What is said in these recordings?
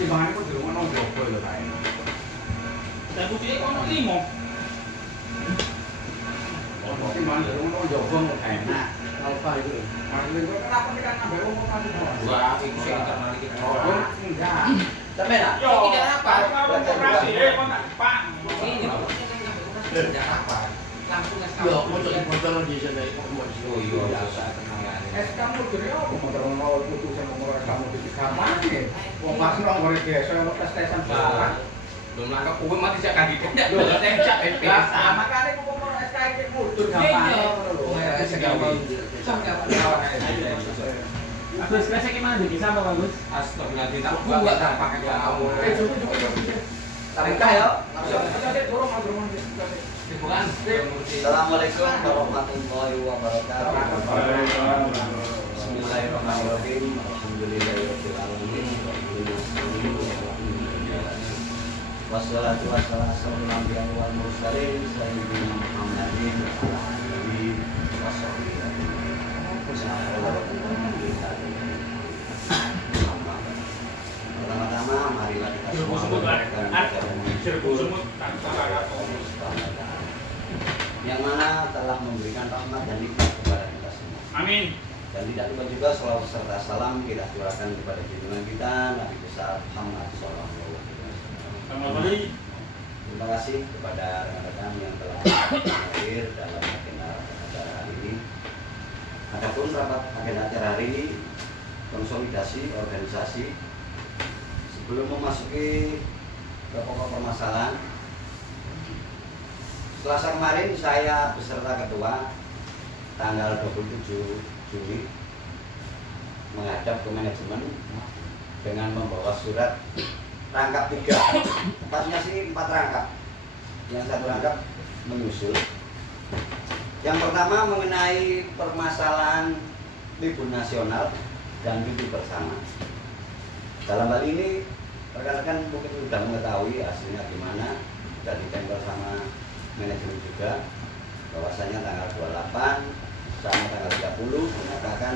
timbangannya kok di rumah nong jopo lho kae. Dan kucingnya kok ono 5. Ono timbangan di rumah nong jopo kok enak. Alfa itu. Maksudnya gue kenapa nih kan nambah umur masih bawah? Dua itu sih internal dikit. Oh, enggak. Sampai lah. Yo, tidak apa? Kalau operasi kok tak Pak. Ini tidak apa. Langsung Yo, motor di sana itu mau Oh iya, biasa kenal ya. Kamu tuh ya apa motor mau putusan nomor kamu di kamar nih? Wong pas nong ngore desa ono tes-tesan barang. Belum langkah kue mati saya kaki tidak. Lho, Tecak Lah, makane kok mau SKI mundur gampang. Agus, kelasnya gimana di kisah apa Agus? Astagfirullahaladzim, tak buat tak pakai kamu. Coba. Tapi kayo. Bukan. Assalamualaikum warahmatullahi wabarakatuh. Bismillahirrahmanirrahim. Alhamdulillahirabbil alamin. Wassalatu wassalamu ala asyrofil wal mursalin sayyidina Muhammadin wa ala alihi washabbihi. Pertama-tama marilah kita yang mana telah memberikan rahmat dan nikmat kepada kita semua. Amin. Dan tidak lupa juga salawat serta salam kita curahkan kepada junjungan kita Nabi besar Muhammad sallallahu alaihi wasallam. Selamat pagi. Terima kasih kepada rekan-rekan yang telah hadir dalam agenda acara hari ini. Adapun rapat agenda acara hari ini konsolidasi organisasi. Sebelum memasuki ke pokok permasalahan, Selasa kemarin saya beserta ketua tanggal 27 Juli menghadap ke manajemen dengan membawa surat rangkap 3, tepatnya sih 4 rangkap. Yang 1 rangkap menyusul. Yang pertama mengenai permasalahan libur nasional dan cuti bersama. Dalam hal ini rekan-rekan mungkin sudah mengetahui hasilnya gimana, sudah ditempel sama manajemen juga bahwasanya tanggal 28 sama tanggal 30 menyatakan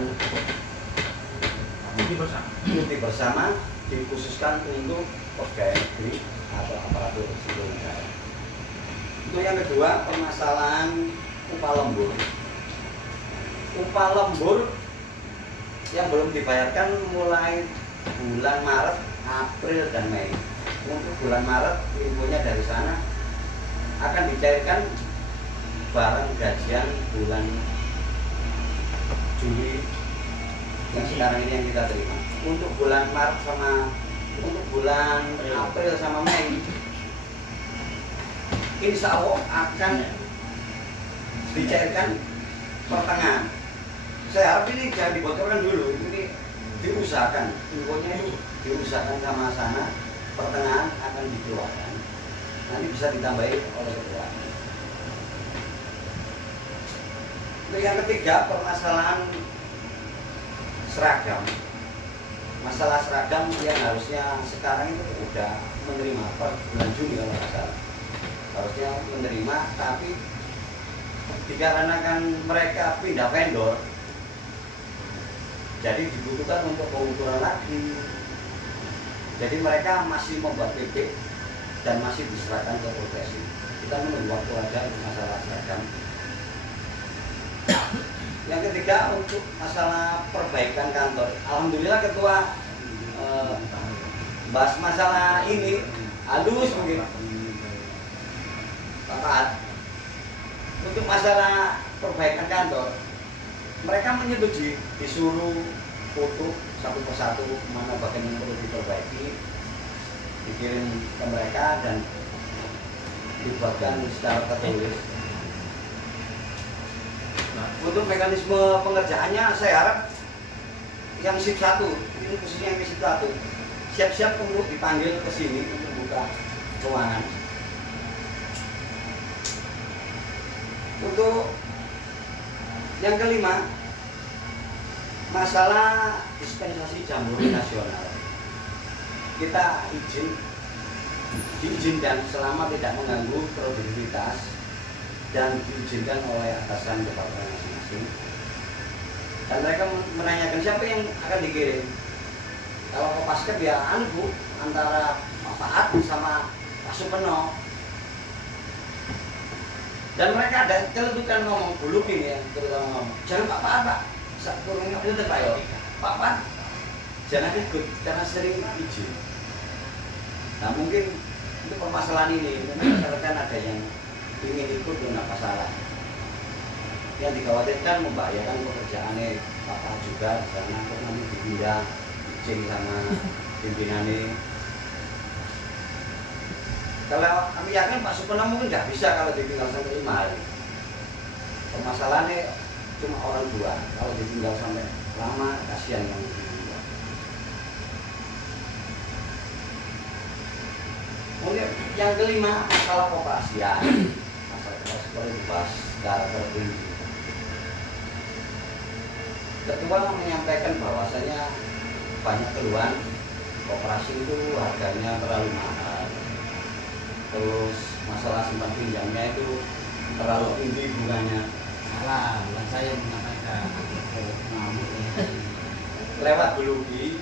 cuti bersama dikhususkan untuk pegawai negeri atau aparatur sipil negara. Itu yang kedua, permasalahan upah lembur. Upah lembur yang belum dibayarkan mulai bulan Maret, April, dan Mei. Untuk bulan Maret, infonya dari sana akan dicairkan bareng gajian bulan Juli yang sekarang ini yang kita terima. Untuk bulan Maret sama untuk bulan April sama Mei, insya Allah akan dicairkan pertengahan. Saya harap ini jangan dibocorkan dulu, ini diusahakan, infonya itu diusahakan sama sana, pertengahan akan dikeluarkan. Nanti bisa ditambahi oleh ketua. Yang ketiga, permasalahan seragam. Masalah seragam yang harusnya sekarang itu sudah menerima per bulan Juni kalau nggak salah. Harusnya menerima, tapi dikarenakan mereka pindah vendor, jadi dibutuhkan untuk pengukuran lagi. Jadi mereka masih membuat PP dan masih diserahkan ke progresi. Kita menunggu waktu aja untuk masalah seragam. Yang ketiga untuk masalah perbaikan kantor. Alhamdulillah ketua bahas masalah ini halus mungkin Pak Taat. Untuk masalah perbaikan kantor, mereka menyetujui disuruh foto satu persatu mana bagian yang perlu diperbaiki, dikirim ke mereka dan dibuatkan secara tertulis. Nah, untuk mekanisme pengerjaannya saya harap yang shift 1, ini khususnya yang shift 1, siap-siap untuk dipanggil ke sini untuk buka ruangan. Untuk yang kelima, masalah dispensasi jambore nasional. Kita diizinkan selama tidak mengganggu produktivitas dan diizinkan oleh atasan departemen masing-masing. Dan mereka menanyakan siapa yang akan dikirim. Kalau Kopasket ya anu Bu, antara Pak At sama Pak Supeno. Dan mereka ada celetukan ngomong dulu ini yang terutama ngomong, jangan Pak At Pak, kurangnya itu Pak yo, Pak At, jangan ikut karena sering izin. Nah mungkin itu permasalahan ini, mungkin rekan ada yang ingin ikut dengan masalah. Yang dikhawatirkan membahayakan pekerjaannya Pak At juga, karena nanti dipindah izin sama pimpinannya. Kalau kami yakin Pak Supeno mungkin nggak bisa kalau ditinggal sampai 5 hari. Permasalahannya cuma orang dua. Kalau ditinggal sampai lama, kasihan yang ditinggal. Kemudian yang kelima, masalah kooperasian. Masalah kooperasi boleh dibahas secara terperinci. Ketua menyampaikan bahwasanya banyak keluhan kooperasi itu harganya terlalu mahal. Terus masalah simpan pinjamnya itu terlalu tinggi bunganya. Salah, bukan saya yang mengatakan. Lewat Bulugi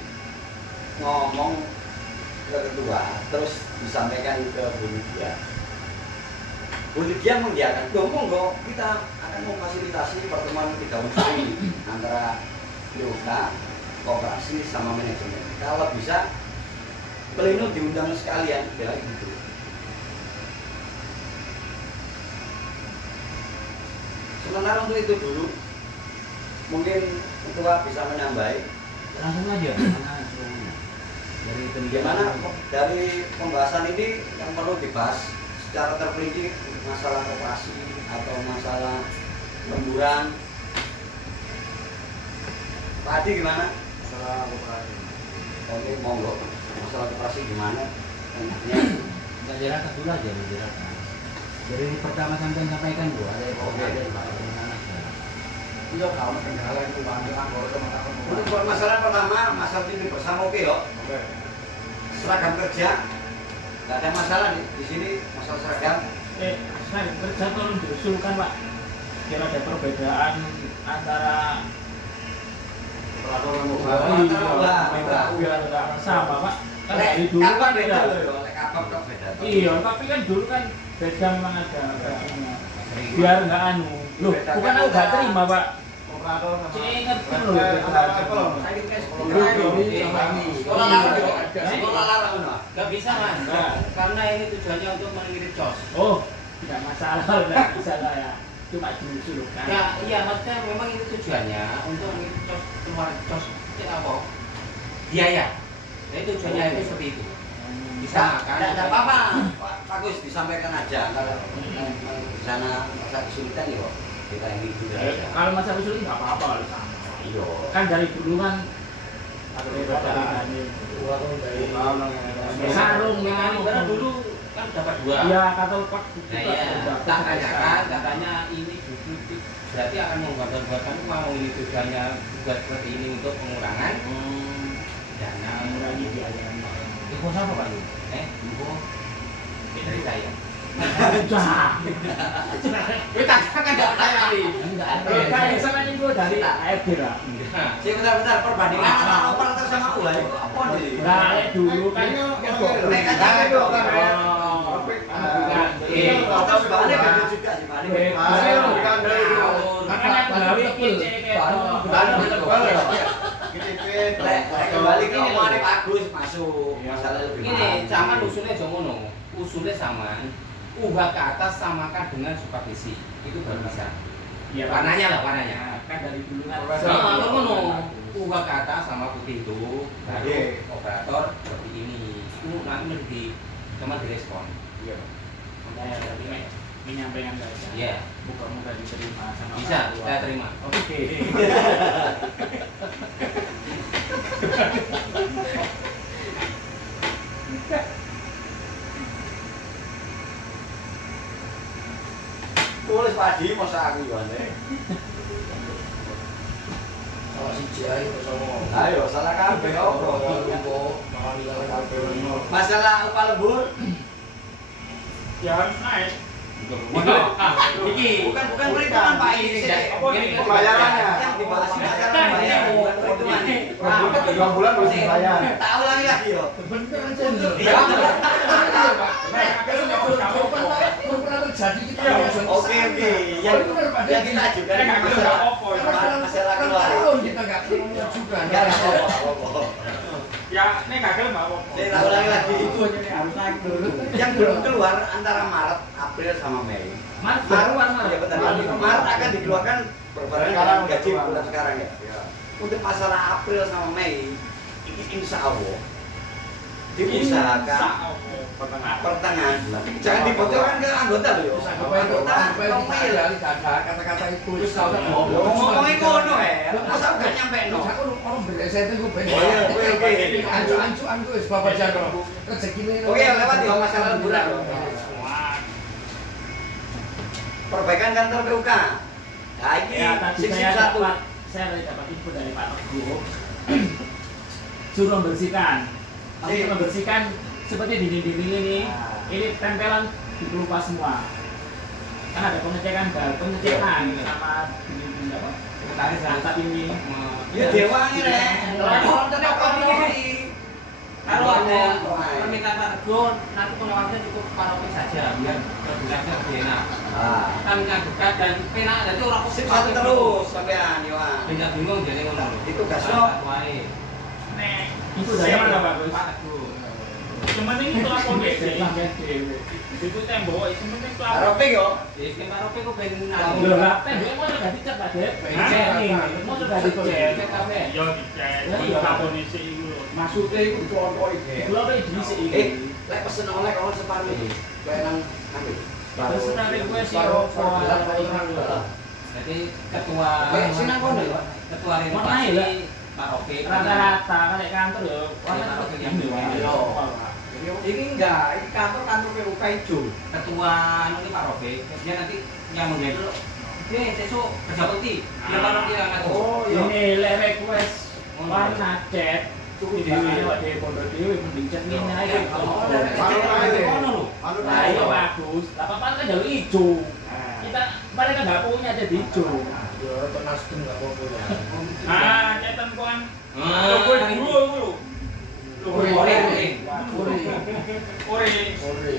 ngomong ke ketua, terus disampaikan ke Bu Lydia. Bu Lydia mengiyakan, monggo kita akan memfasilitasi pertemuan 3 unsur ini antara POK, kooperasi sama manajemen. Kalau bisa, pleno diundang sekalian, bilang gitu. Sementara untuk itu dulu, mungkin ketua bisa menambahi. Langsung aja. Dari Bagaimana dari pembahasan ini yang perlu dibahas secara terperinci masalah kooperasi atau masalah lemburan. Pak Adi gimana? Masalah kooperasi. Oke, monggo. Masalah kooperasi gimana? Enaknya Enggak dirangkap dulu aja, dirangkap. Dari pertama sampai sampaikan Bu, ada yang Oke. ada yang mana? Iya, kalau kendala itu banyak anggota untuk masalah pertama, masalah tim bersama oke yo. Oke. Seragam kerja nggak ada masalah di sini masalah seragam. Seragam kerja tolong diusulkan Pak. Kira ada perbedaan antara Peraturan biar nggak sama Pak. Kan Lek dari dulu kapan kan beda beda. loh, lek kapan kok beda. Iya, tapi kan dulu kan beda memang ada. Biar nggak anu. Loh, bukan aku nggak terima Pak. Operator sama Ingat dulu. Saya ini sama ini. sekolah larang yo. Sekolah larang no. Gak bisa Mas, Nah. karena ini tujuannya untuk mengirim cos. Oh, tidak masalah, tidak bisa lah ya. Cuma diusulkan. Ya, iya maksudnya memang itu tujuannya untuk mengirim cos keluar cos apa? Biaya. Jadi tujuannya itu seperti itu. Bisa kan? Tidak apa-apa. Pak Gus disampaikan aja kalau di sana masa kesulitan ya kok. Kita ini juga aja. Kalau masa usul nggak apa-apa lah sama. Iya. Kan dari dulu kan ada perbedaan. Sarung Yang karena dulu kan dapat 2. Iya, kata Pak. Nah iya, tak tanyakan, katanya ini justru berarti akan membuat-buatkan uang ini tujuannya buat seperti ini untuk pengurangan dana Mengurangi biaya. Info siapa Pak? Info dari saya. Jangan. Wih, tak kan enggak percaya nih. Kayak sama ini gue dari AFD lah. Sih bentar-bentar perbandingan antara operator sama UA itu apa nih? Nah, dulu kan Mereka jangan dong kan. Atau sebenarnya beda juga sih Pak. Makanya kembali Kembali ke omongannya Pak Agus masuk masalah lebih Ini zaman usulnya jomono, usulnya sama. Ubah ke atas samakan dengan supervisi. Itu baru bisa. Iya, Warnanya lah warnanya. kan dari dulu kan. Nah, ngono. Ubah ke atas sama putih itu baru operator seperti ini. Itu nanti lebih cuma direspon. Iya. Saya tadi menyampaikan saja. Iya. Muka-muka diterima sama Bisa, orang tua. saya terima. Oke. tulis Pak Di masa aku yo ane. Kalau si Jai sama Ayo salah kabeh opo. Masalah upah lembur Ya harus naik. Iki Bukan perhitungan Pak ini. Pembayarannya. Yang dibahas ini masalah pembayaran bukan perhitungan. Berarti 3 bulan harus dibayar. Tak ulangi lagi yo. Bener aja lho. Iya. Terjadi kita Oke. Yang kita ajukan ini masalah keluarga. kita nggak perlu mengajukan. Enggak apa-apa. Ya, ini gagal mbak Wopo. Saya tak ulangi lagi. Itu aja nih harus naik dulu. Yang belum keluar antara Maret, April sama Mei. Maret baruan Ya betul. Maret akan dikeluarkan berbarengan dengan gaji bulan sekarang ya. Untuk masalah April sama Mei, ini insya Allah diusahakan pertengahan bulan. Jangan dibocorkan ke anggota loh. Anggota ngomongin lah. Kata-kata itu Ngomongin kono ya. Masa gak nyampe no. orang bereset itu bener. Oh iya, oke. Ancu-ancuan tuh bapak jago. Rezeki ini. Oke, lewat di masalah lemburan. Perbaikan kantor PUK. Nah, ini Ya, tadi sisi saya satu. dapat info dari Pak Teguh. Suruh membersihkan. Tapi membersihkan seperti dinding-dinding ini tempelan dikelupas semua. Kan ada pengecekan sama dinding apa? Sekretaris atap ini. Ya dewa ini rek. Kalau Tetap ini. kalau ada permintaan Pak Teguh, nanti pengawasannya cukup paroki saja biar petugasnya lebih enak. Kami ngajukan dan penak jadi orang Sip satu terus sampean yo. Tidak bingung jadi ngono. Itu gasno. Nek, itu dari mana Pak Gus? Pak Teguh. Cuman ini itu apa deh? Itu tembok, itu penting itu apa? Arope yo. Jadi paroki kok ben Loh, lah temboknya mau sudah dicat Pak Dek. Mau sudah dicat. Yo dicek. Iya, kondisi itu. Maksudnya itu contoh iki. Itu apa yang diisi Eh, ini? lek pesen oleh kawan separuh. Kayak nang ambil. Terus nanti gue sih Jadi ketua Sinang kono yo. ketua Mana ya, Pak? renovasi paroki Rata-rata kayak kantor ya. Warna Paroki itu yang gini, dua. Pak. Ini enggak, ini kantor PUK hijau. ketua nanti paroki dia nanti yang menggendong dia sesuk kerja bakti dia paroki yang ngatur. Oh iya. Ini lek request warna cat tuh dewe di pondok dewe mending cat ini aja. Nah, iya bagus. Lah papan kan jalur hijau. Kita mereka nggak punya jadi hijau. Ya, Nasdem nggak apa-apa ya. Cetan kan. Logo dulu. Ore.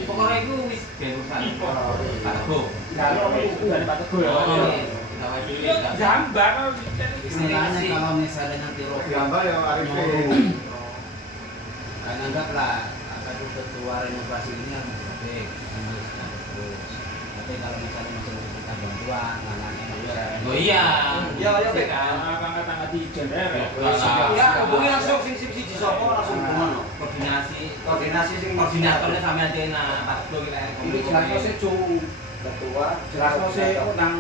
Pokoknya itu wis berusaha. Pak Teguh. Kalau itu dari Pak Teguh ya. Gambar Istilahnya kalau misalnya nanti Rofi Gambar ya Arif. kan anggaplah akan ketua renovasi ini kan baik terus. Tapi kalau misalnya masih kita bantuan, anaknya Oh iya. Ya ya Bek. angkat-angkat di jender. Ya hubungi langsung sing di sopo langsung hubungan. Koordinasi sing koordinatornya sama Dena Pak Teguh kita Ini jelasno sih cung ketua jelasno sih kok nang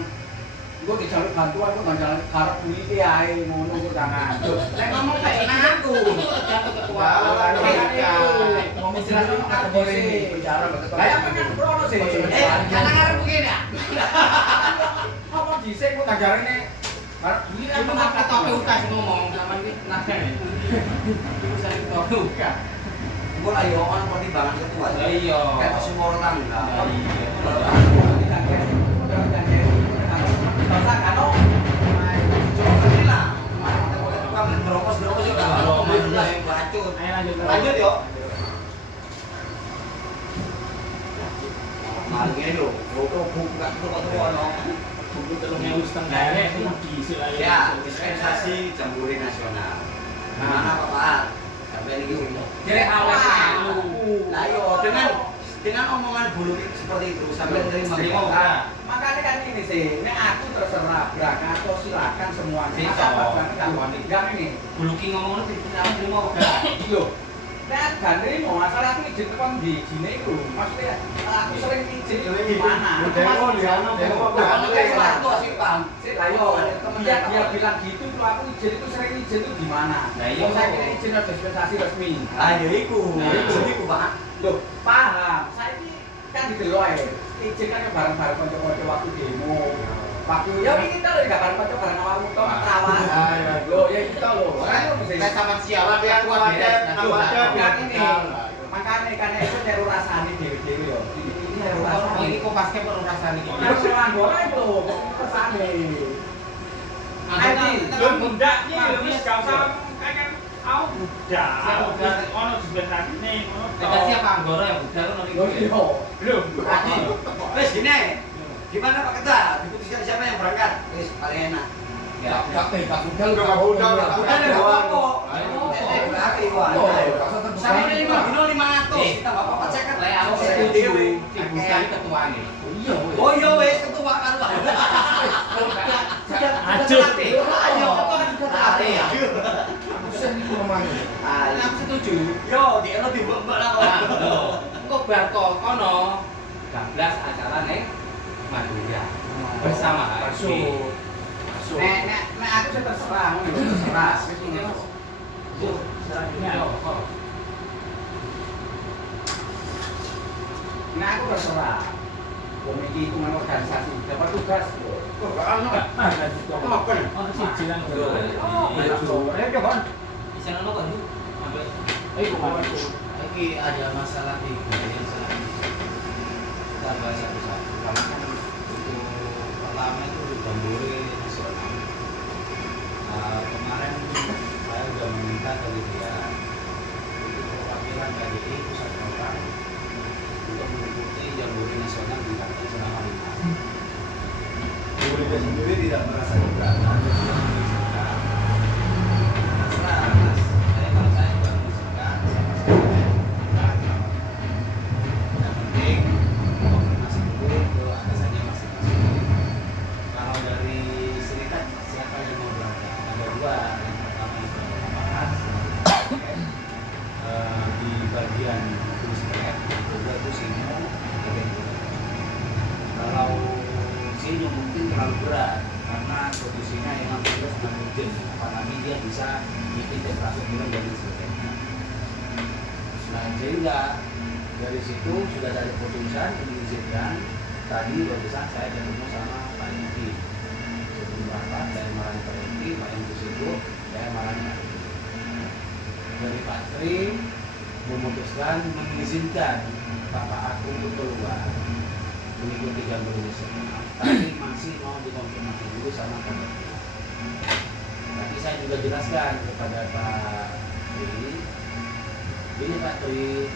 gue dijaluk bantuan kok nang jalan karep duwite ae ngono kok tangan. Lek ngomong tak aku. jatuh ketua. Ngomong jelasno kategori bicara betul. Lah ya kan krono sih. Karena ngarep begini ya. Apa dhisik kok tajarene karep Ini kan mengangkat PUK sih ngomong sama ini nanya. Urusan PUK. Gue lah yo ono pertimbangan ketua. Iya. Kayak semua tangga. Lanjut yuk. Malingnya lho, buka tuh ono. Buku 3.500 itu diisi lah Ya, dispensasi jambore nasional. Mana Pak? Sampai ini sing. Jadi awal Lah yo dengan omongan bulu seperti itu sampai terima. Makanya kan ini sih, ini aku terserah berangkat atau silakan semuanya. Sih, Masa toh. berangkat gak ini. Buluki ngomong itu tidak terima Loh, nah gak mau masalah aku izin tekan di sini itu. Maksudnya aku sering izin di mana? Demo di ana, demo Nah, itu sih paham. Ayo, dia bilang gitu, kalau aku izin itu sering izin itu di mana? Nah, iya. Kalau saya kira izin ada dispensasi resmi. Ah ya iku, iku Pak. Loh, paham. Saya ini kan di Deloitte. Izin kan bareng-bareng kanca-kanca waktu demo. Waktu ya ini kita lho gak bareng-bareng bareng awakmu tok terawas. Loh, ya kita lho. Makanya mesti sama siapa dia kan ini. Makanya kan itu nyeru rasane dhewe-dhewe yo. Ini nyeru Oh, rasane. ini kok paske perlu rasane iki. Ya sewan bola itu pesane. Nanti Lu muda nih, lu wis gak usah kayak aku muda. Ono sebentar nih, ono. Kita siapa Anggora yang udah kan Yo yo. Lu. Adi, wes gini, gimana Pak Ketua? Diputuskan siapa yang berangkat? Wes paling enak. Ya. Gak budal, Udah gak budal. Udah ada apa? Sama ini 5 dino 500. Kita enggak apa-apa cekat. Lek aku setuju dibuka ketuane. Iya. Oh iya wes ketua kan Pak. Aduh. Ayo ketua kan sudah terlatih ya. Sen iku omane. Aku setuju. Yo, dia lo dibembak lah. Nah, lho, kok bar kok kono 12 acara ning Madura bersama HSG. Nek aku sih terserah ngono lho, terserah. Wis ini Mas. Yo, Selanjutnya. Nek aku terserah. Wong iki iku memang organisasi, dapat tugas. Kok enggak ono? Ada juga. Apa nih? Ono siji lang. Oh, ayo coba. Bisa nono kan Bu? Sampai Ayo kemana? Ini ada masalah di yang sangat kita bahas satu-satu. Karena kan untuk pertama itu di Jambore nasional. Kemarin saya sudah meminta dari dia untuk perwakilan KDI pusat kota untuk mengikuti Jambore nasional di Kabupaten selama 5. Jambore sendiri tidak merasa keberatan. Terserah Mas. Saya kalau saya bukan musikan, yang penting konfirmasi dulu ke atasannya masing-masing. Kalau dari serikat siapa yang mau berangkat? Ada dua. Yang pertama itu lapangan di bagian Pusat, kedua itu Sino, bagian Pusat. Kalau Sino mungkin terlalu berat karena posisinya yang tugas dan urgent, apalagi dia bisa bikin infrastruktur dan sebagainya. Nah, sehingga dari situ sudah ada keputusan mengizinkan. Tadi barusan saya ketemu sama Pak Yudi sebelum rapat, saya marah Pak Yudi, Pak Yudi itu saya marah Pak Yudi. Dari Pak Tri memutuskan mengizinkan Bapak aku untuk keluar mengikuti Jambore nasional, tapi masih mau dikonfirmasi dulu sama kabarnya. Tapi saya juga jelaskan kepada Pak Tri, ini Pak Tri,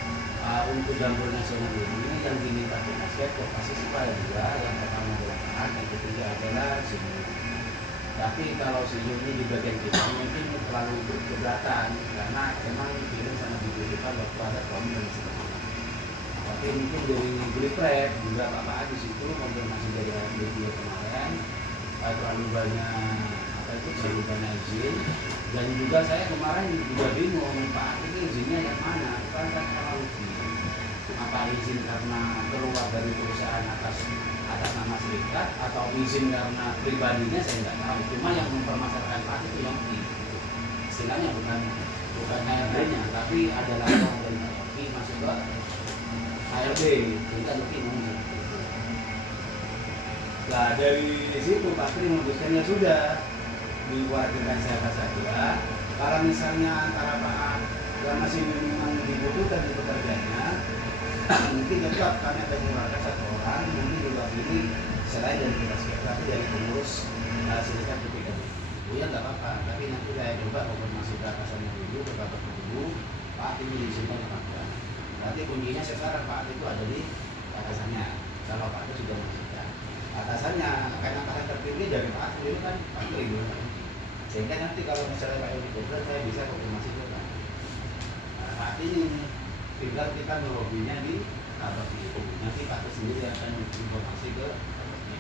untuk Jambore nasional ini yang diminta Penasihat lokasi supaya dua, yang pertama adalah Pak, yang ketiga adalah Sini. Tapi kalau Sini ini di bagian kita mungkin terlalu keberatan karena memang ini sangat dibutuhkan waktu ada kami dan sebagainya. Tapi mungkin dari Bulipret juga Pak Adis itu konfirmasi dari media kemarin terlalu banyak terlalu banyak izin, dan juga saya kemarin juga bingung Pak ini izinnya yang mana, kan terlalu apa izin karena keluar dari perusahaan atas nama serikat atau izin karena pribadinya saya nggak tahu. Cuma yang mempermasalahkan Pak itu yang istilahnya bukan HRD-nya, tapi ada lapor dari HRD masuk ke HRD, kita lebih ngomong. Nah dari situ Pak Tri memutuskannya sudah diwajibkan siapa saja. Kalau misalnya antara Pak yang masih memang dibutuhkan di pekerjaannya, mungkin tetap kami akan mengeluarkan satu orang, mungkin juga ini selain dari kita tapi dari pengurus serikat PPKB. Ya nggak apa-apa, tapi nanti saya coba konfirmasi ke atasannya dulu, ke kantor dulu, Pak ini diizinkan apa enggak. Nanti kuncinya sekarang Pak itu ada di atasannya. Kalau Pak itu sudah mengizinkan, atasannya karena kalian terpilih dari Pak itu kan Pak itu. Sehingga nanti kalau misalnya Pak Yudi betul, saya bisa konfirmasi ke Pak. Nah, Pak ini tinggal kita melobinya di kantor itu. Nanti Pak sendiri akan informasi ke kantornya.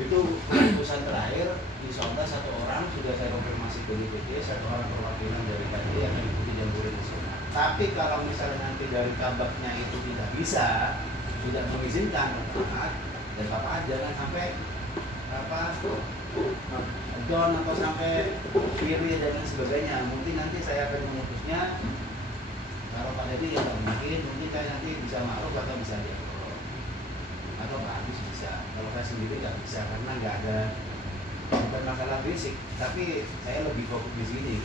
Itu keputusan terakhir. Insyaallah satu orang sudah saya konfirmasi ke DPD, satu orang perwakilan dari KDI yang mengikuti Jambore nasional. Tapi kalau misalnya nanti dari kabaknya itu tidak bisa, tidak mengizinkan Bapak, dan Bapak jangan sampai apa John atau sampai kiri dan lain sebagainya. Mungkin nanti saya akan memutusnya kalau Pak Dedi ya mungkin saya nanti bisa makruh atau bisa diatur atau Pak Agus bisa. Kalau saya sendiri nggak bisa karena nggak ada, bukan masalah fisik, tapi saya lebih fokus di sini.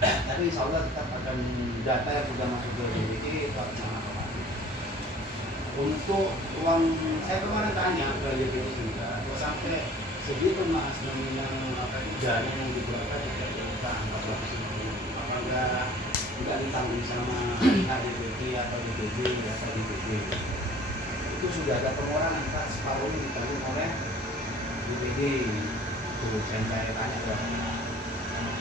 Tapi insya Allah tetap akan data yang sudah masuk ke DPD kalau untuk uang saya kemarin tanya ke DPD juga, kalau sampai segitu mas nominal dana yang dikeluarkan dari utang 450, apakah tidak ditanggung sama HDPD atau DPD atau DPD? Itu sudah ada pengurangan Pak, separuh ini ditanggung oleh DPD. Tuh saya tanya dong.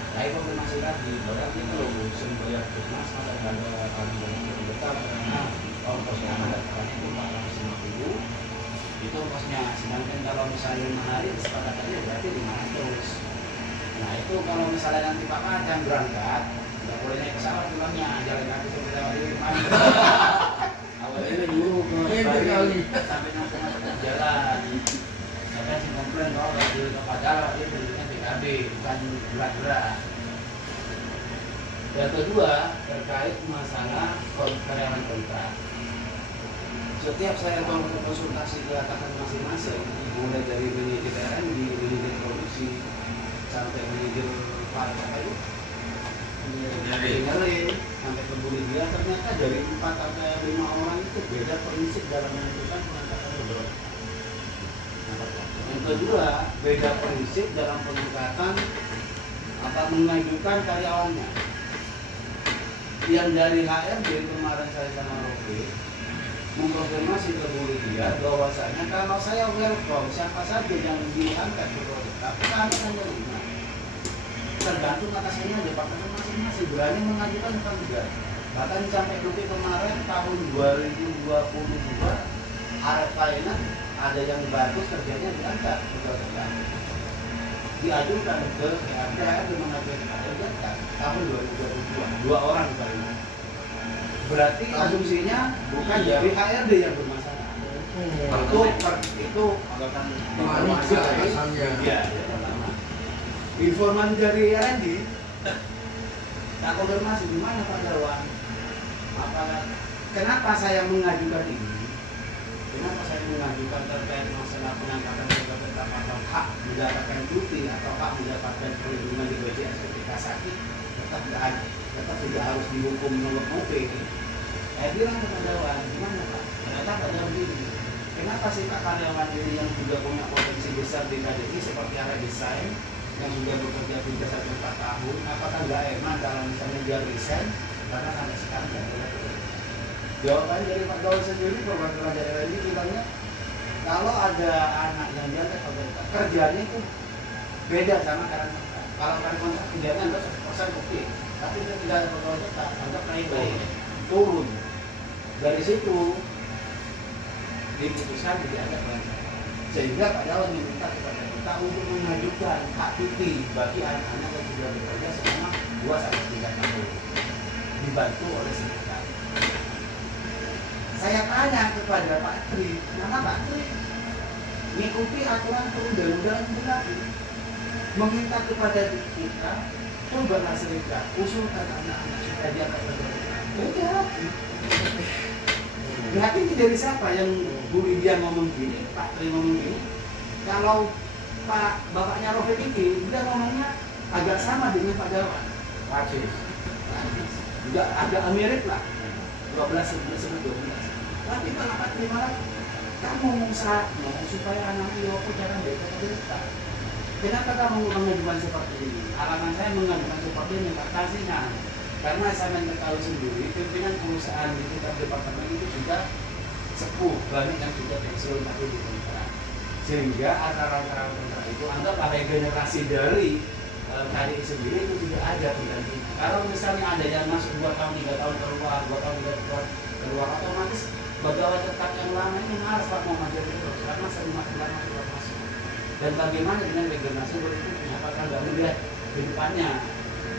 Saya konfirmasi lagi, barang itu loh sembayar mas masa nggak ada tanggung besar karena ongkos yang ada itu 450 itu ongkosnya. Sedangkan kalau misalnya 5 hari kesepakatannya berarti 500. Nah itu kalau misalnya nanti Pak Kacang berangkat nggak boleh naik pesawat pulangnya, jalan kaki sampai lewat di mana. Awalnya dulu ke Bali sampai nanti masuk jalan. Saya sih komplain kalau di Padahal dia bentuknya PKB bukan gerak-gerak. Yang kedua terkait masalah karyawan kontrak. Setiap saya konsultasi ke atasan masing-masing, mulai dari manajer R&D, manajer produksi sampai manajer itu nyari sampai ke Bu Lydia, ternyata dari 4 sampai 5 orang itu beda prinsip dalam menentukan pengangkatan pegawai. Yang kedua, beda prinsip dalam pengangkatan mengajukan karyawannya. Yang dari HRD kemarin saya sama Rofi mengkonfirmasi ke Bu Lydia bahwasanya kalau saya welcome siapa saja yang diangkat ke proyek, tapi kami akan menerima. Tergantung atasannya departemen masing-masing berani mengajukan atau tidak. Bahkan sampai Rofi kemarin tahun 2022 RFI ada yang bagus kerjanya diangkat ke proyek, diajukan ke HRD mengajukan tahun 2022 2 orang kali. Berarti asumsinya bukan dari HRD yang bermasalah. Itu akan informasi dari ya, pertama. Informan dari R&D tak konfirmasi di mana Pak Darwan. Kenapa saya mengajukan ini? Kenapa saya mengajukan terkait masalah pengangkatan pegawai tetap atau hak mendapatkan cuti atau hak mendapatkan perlindungan di BPJS ketika sakit tetap tidak ada, tetap tidak harus dihukum nomor OP. Saya bilang ke Pak Darwan, gimana Pak? Ternyata Pak Darwan begini. Kenapa sih Pak karyawan ini yang juga punya potensi besar di KDI seperti area desain yang sudah bekerja 3-4 tahun, apakah nggak enak kalau misalnya dia resign karena sampai sekarang tidak boleh? Jawaban dari Pak Darwan sendiri, perwakilan dari RND bilangnya kalau ada anak yang diangkat pemerintah kerjanya itu beda sama karyawan kontrak. Kalau karyawan kontrak kerjanya anggap 100% oke, tapi dia tidak ada pegawai tetap, anggap naik-naik turun. Dari situ diputuskan tidak ada pelancaran. Sehingga Pak Darwan meminta kepada kita untuk mengajukan hak cuti bagi anak-anak yang sudah bekerja selama 2-3 tahun, dibantu oleh serikat. Saya tanya kepada Pak Tri, mana Pak Tri mengikuti aturan perundang-undangan berlaku, meminta kepada kita, cobalah serikat usulkan anak-anak supaya diangkat pegawai. Berarti ini dari siapa yang Bu Lydia ngomong gini, Pak Tri ngomong gini? Kalau bapaknya Rofi ini, dia ngomongnya agak sama dengan Pak Darwan. Wajib. Juga agak mirip lah. 12 tapi kalau Pak Tri malah kamu mau supaya anak Yoko jangan beda-beda. Kenapa kamu mengajukan seperti ini? Alasan saya mengajukan seperti ini Pak Kasihnya. Karena saya mengetahui sendiri pimpinan perusahaan di tingkat departemen itu juga sepuh, banyak yang sudah pensiun tapi di kontrak. Sehingga antara kontrak itu anggaplah regenerasi dari KDI sendiri itu tidak ada penggantinya. Kalau misalnya ada yang masuk 2 tahun 3 tahun keluar, 2 tahun 3 tahun keluar, otomatis pegawai tetap yang lama ini harus Pak mau maju terus karena sering masuk. Dan bagaimana dengan regenerasi berikutnya? Apakah nggak melihat kehidupannya?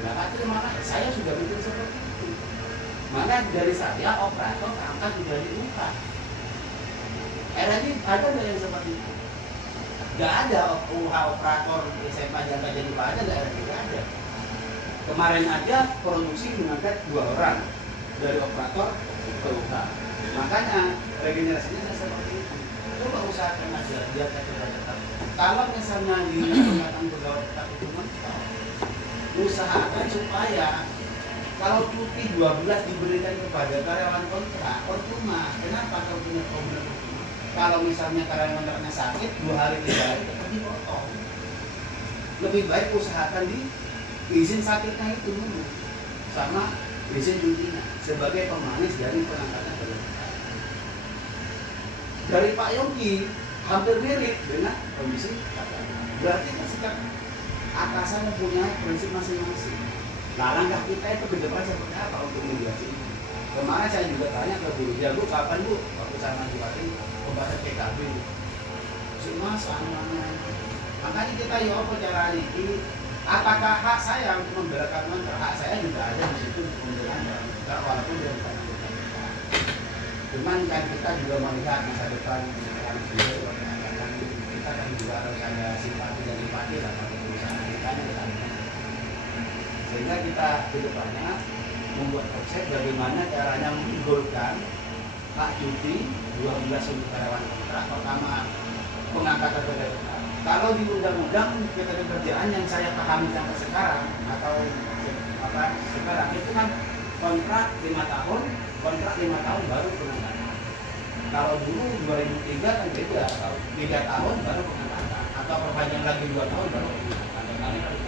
Nah, makanya saya sudah mikir seperti itu. Maka dari saya operator angkat dari upah. RND ada nggak yang seperti itu? Nggak ada operator SMA jaga jadi upah ada nggak ada. Kemarin aja produksi mengangkat 2 orang dari operator ke upah. Makanya regenerasinya seperti itu. Coba usahakan aja dia tetap. Kalau misalnya di pengangkatan pegawai tetap itu mentok, usahakan supaya Kalau cuti 12 diberikan kepada karyawan kontrak, percuma. Kenapa kalau punya problem percuma? Kalau misalnya karyawan kontraknya sakit, 2 hari 3 hari tetap dipotong. Lebih baik usahakan di izin sakitnya itu dulu sama izin cutinya sebagai pemanis dari pengangkatan kelembagaan. Dari Pak Yongki hampir mirip dengan kondisi KPK. Berarti kan setiap atasan mempunyai prinsip masing-masing. Nah, langkah kita itu ke depan seperti apa untuk mediasi ini? Kemarin saya juga tanya ke Bu Lydia, Bu kapan Bu waktu saya ngajuin pembahasan PKB? Cuma sama. Makanya kita ya apa cara ini? Apakah hak saya untuk membela kontrak? Hak saya juga ada di situ untuk membela kontrak walaupun dia bukan anggota kita. Cuman kan kita juga melihat masa depan yang beliau seperti angkatan kita kan juga harus ada simpati dan empati lah pada perusahaan kita yang kita ada. Sehingga kita ke depannya membuat konsep bagaimana caranya menggolkan hak cuti 12 untuk karyawan kontrak. Pertama pengangkatan PKK. Kalau di undang-undang ketenagakerjaan yang saya pahami sampai sekarang atau sekarang itu kan kontrak 5 tahun, kontrak 5 tahun baru pengangkatan. Kalau dulu 2003 kan beda, 3 tahun baru pengangkatan atau perpanjang lagi 2 tahun baru pengangkatan.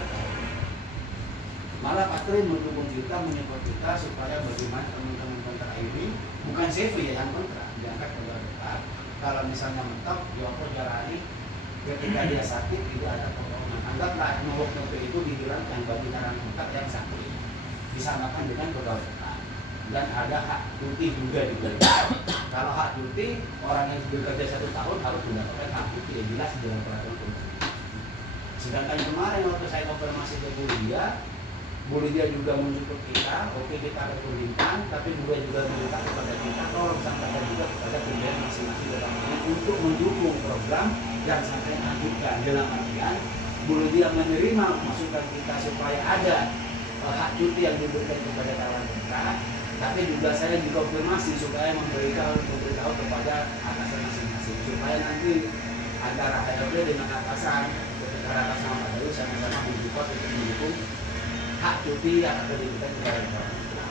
Malah Pak Tri mendukung kita, menyebut kita supaya bagaimana teman-teman kontrak ini bukan CV ya yang kontrak diangkat pegawai tetap. Kalau misalnya mentok, ya apa caranya ketika dia sakit tidak ada potongan. Anggaplah nomor itu dihilangkan bagi karyawan kontrak yang sakit disamakan dengan pegawai tetap dan ada hak cuti juga diberikan. Kalau hak cuti orang yang bekerja 1 tahun harus mendapatkan hak cuti yang jelas di dalam peraturan kontrak. Sedangkan kemarin waktu saya konfirmasi ke Bu Lydia juga menunjuk kita, oke kita ada permintaan, tapi juga minta kepada kita tolong sampaikan juga kepada pimpinan masing-masing dalam ini untuk mendukung program yang sampai ajukan dalam artian Bu Lydia menerima masukan kita supaya ada hak cuti yang diberikan kepada karyawan kontrak, tapi juga saya dikonfirmasi supaya memberitahu kepada atasan masing-masing supaya nanti antara HRD dengan atasan ketika rapat sama Pak Dayu sama-sama mensupport untuk mendukung hak cuti yang akan diberikan kepada karyawan kontrak.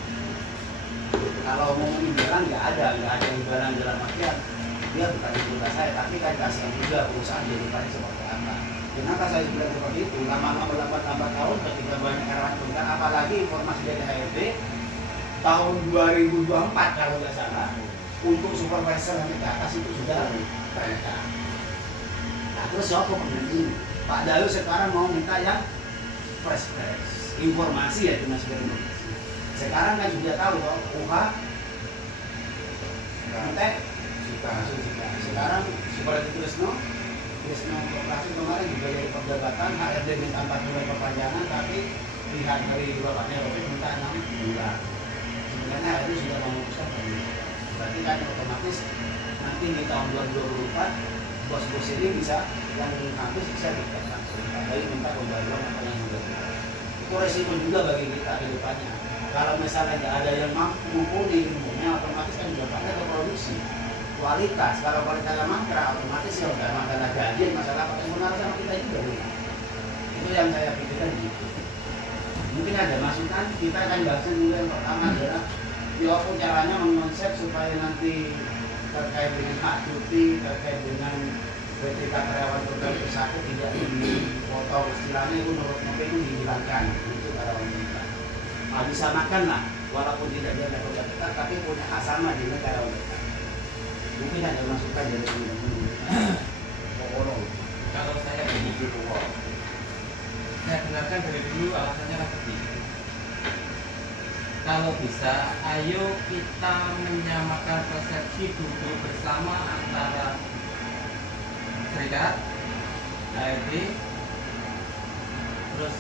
Kalau mau imbalan nggak ada imbalan dalam artian dia bukan tugas saya, tapi kan kasihan juga perusahaan jadi seperti apa. Kenapa saya bilang seperti itu? Lama-lama lambat tahun ketika banyak karyawan kontrak, apalagi informasi dari HRD tahun 2024 kalau nggak salah untuk supervisor yang ke atas itu sudah mereka. Nah terus siapa pengganti? Pak Dayu sekarang mau minta yang fresh informasi ya cuma sekedar informasi. Sekarang kan sudah tahu loh UHA kontek sekarang seperti Trisno operasi kemarin juga dari perdebatan HRD minta 4 bulan perpanjangan tapi pihak dari bapaknya Rofi minta 6 bulan. Sebenarnya HRD sudah memutuskan berarti kan otomatis nanti di tahun 2024 bos-bos ini bisa yang habis bisa dikatakan dari minta pembaruan apa yang sudah itu resiko juga bagi kita ke depannya. Kalau misalnya nggak ada yang mampu mumpuni ilmunya otomatis kan juga pakai ke produksi kualitas. Kalau kualitasnya mangkrak otomatis ya udah masalah gaji, masalah pengenalan sama kita juga. Itu yang saya pikirkan gitu. Mungkin ada masukan, kita akan bahas dulu yang pertama adalah ya apa caranya mengonsep supaya nanti terkait dengan hak cuti, terkait dengan ketika karyawan kontrak sakit tidak dipotong istilahnya itu menurut mereka itu dihilangkan untuk karyawan kontrak. Nah, disamakan lah, walaupun tidak ada kontrak tetap, tapi punya hak sama dengan karyawan kontrak. Mungkin ada masukan dari teman-teman. Kalau saya begini dulu, saya dengarkan dari dulu alasannya seperti ini. Kalau bisa, ayo kita menyamakan persepsi duduk bersama antara serikat, HRD, terus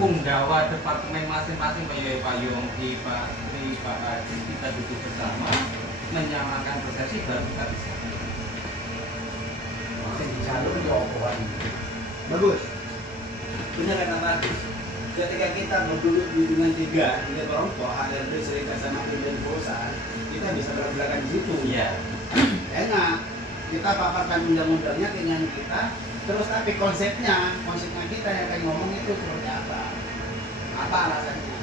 punggawa departemen masing-masing, Pak Yongki, Pak Tri, Pak Adi, kita duduk bersama menyamakan persepsi baru kita bisa. Jalur jawaban. Bagus. Benar kata Pak Agus. Ketika kita berduduk dengan tiga kelompok HRD, serikat sama pimpinan perusahaan, kita bisa bergerak di situ. Iya. Enak. Kita paparkan undang-undangnya keinginan kita. Terus tapi konsepnya kita yang akan ngomong itu seperti apa? Apa alasannya?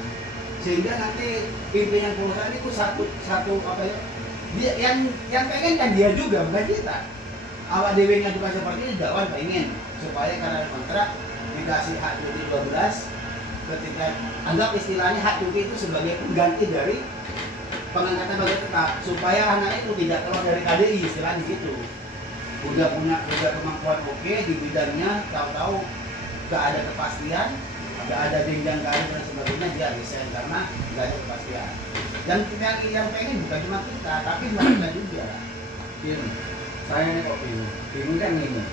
Sehingga nanti pimpinan perusahaan itu satu apa ya? Dia yang pengen kan dia juga, bukan kita. Awak dewe ngajukan seperti ini, dakwan pengen supaya karena kontrak dikasih hak cuti 12 ketika anggap istilahnya hak cuti itu sebagai pengganti dari pengangkatan pegawai tetap supaya anak itu tidak keluar dari KDI istilahnya gitu. Udah kemampuan oke di bidangnya, tahu-tahu gak ada kepastian, gak ada jenjang karir dan sebagainya, dia resign karena gak ada kepastian. Dan yang pengen bukan cuma kita, tapi mereka juga. Ini, saya ini kok bingung kan ini.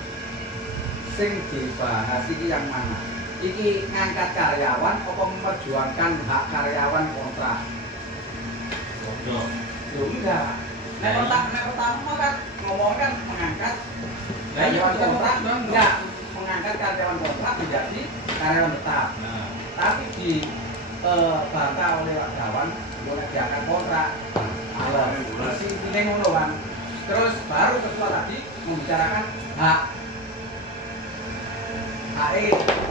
Sing dibahas ini yang mana? Iki ngangkat karyawan apa memperjuangkan hak karyawan kontrak? Bodoh. Loh enggak. Nek pertama kan ngomong kan mengangkat karyawan kontrak, enggak mengangkat karyawan kontrak menjadi karyawan tetap. Nah, Tapi di bantah oleh wartawan mulai diangkat kontrak. Masih ini ngono kan. Terus baru ketua tadi membicarakan hak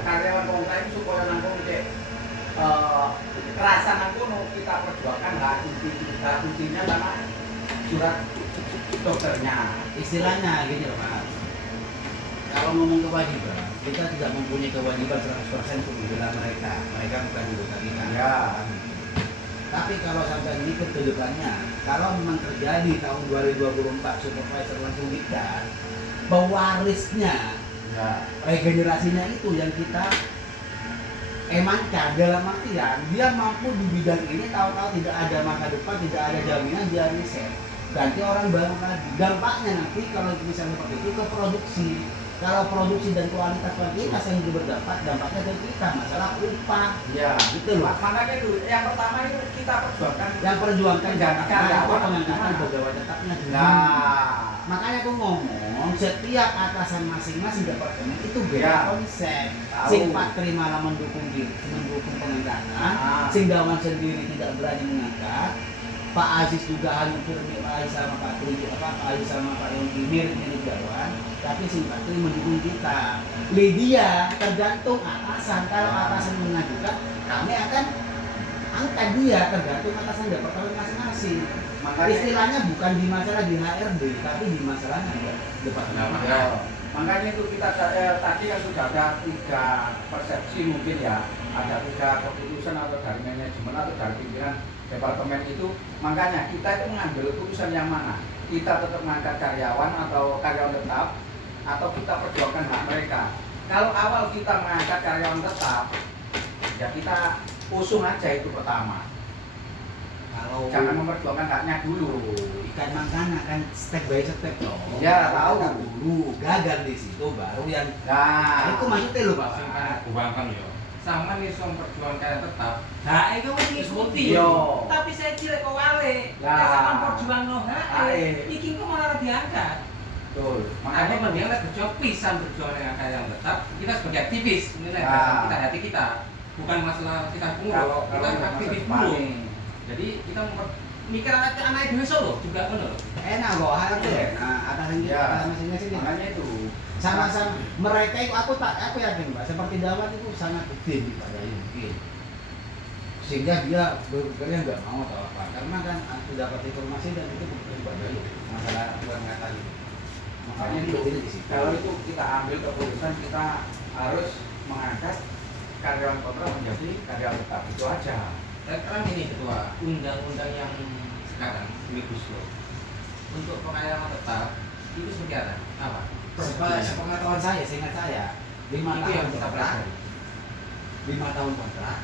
karyawan kontrak itu supaya nanggung cek kekerasan nanggung kita perjuangkan hak cutinya sama surat dokternya. Istilahnya gini loh Pak, kalau ngomong kewajiban, kita tidak mempunyai kewajiban 100% untuk membela mereka bukan anggota kita. Ya. Tapi kalau sampai ini ke depannya, kalau memang terjadi tahun 2024 supervisor langsung dikdat, pewarisnya, Ya. regenerasinya itu yang kita emankan dalam artian dia mampu di bidang ini, tahu-tahu tidak ada masa depan, tidak ada jaminan, dia riset. Ganti orang baru lagi. Dampaknya nanti kalau misalnya seperti itu ke produksi. Kalau produksi dan kualitas yang berdampak, dampaknya ke kita masalah upah. Ya. Gitu loh. Makanya itu yang pertama itu kita perjuangkan. Yang perjuangkan Ganti karyawan, pengangkatan pegawai tetapnya dulu. Nah, Makanya aku ngomong setiap atasan masing-masing departemen itu Ya. beda konsep. Tahu. Sing Pak Tri malah mendukung pengangkatan, sing Dawan sendiri tidak berani mengangkat. Pak Aziz juga hanya mirip sama Pak Tri, Pak Aziz sama Pak Yongki mirip Dawan, tapi sing Pak Tri mendukung kita. Lydia tergantung atasan. Kalau atasan mengajukan, kami akan angkat dia, tergantung atasan departemen masing-masing. makanya Istilahnya bukan di masalah di HRD, tapi di masalahnya departemen. Ya, makanya itu kita tadi kan sudah ada 3 persepsi mungkin ya, ada 3 keputusan atau dari manajemen atau dari pimpinan departemen itu. Makanya kita itu mengambil keputusan yang mana? Kita tetap mengangkat karyawan atau karyawan tetap, atau kita perjuangkan hak mereka. Kalau awal kita mengangkat karyawan tetap, ya kita usung aja itu pertama. Kalau Jangan memperjuangkan haknya dulu. ikan mangkana kan step by step dong. Ya, tahu. Kita dulu gagal di situ baru yang Nah, itu maksudnya loh Pak. Sing aku bangkan yo. Sama nih som perjuangkan tetap. Nah, itu wis ngikuti. Yo. Tapi saya cilik kok wale. Lah. Nek sampean perjuang no Ae. iki kok malah diangkat. betul. Makanya Makanya mending lek berjuang pisan berjuang dengan karyawan tetap, kita sebagai aktivis, ini lah Nah. bahasa kita hati kita. Bukan masalah kita pengurus, kita aktivis dulu. Jadi kita mikir anak dhewe solo juga ngono lho. Enak kok HRD. Nah, atasan kita Ya. masing-masing ini. makanya itu Sama-sama mereka itu aku yakin Pak, seperti Dawan itu sangat gede di Pak Dayu mungkin. Sehingga dia berpikirnya nggak mau atau apa, karena kan aku dapat informasi dan itu bukan Pak Dayu masalah pengangkatan itu. makanya itu di situ. kalau itu kita ambil keputusan kita harus mengangkat karyawan kontrak menjadi karyawan tetap, itu aja. Sekarang ini ketua undang-undang yang sekarang Omnibus Law untuk pengayaman tetap itu seperti apa? Sepengetahuan saya, seingat saya 5 Itu yang tahun kita kontrak, pelajari. 5 tahun kontrak,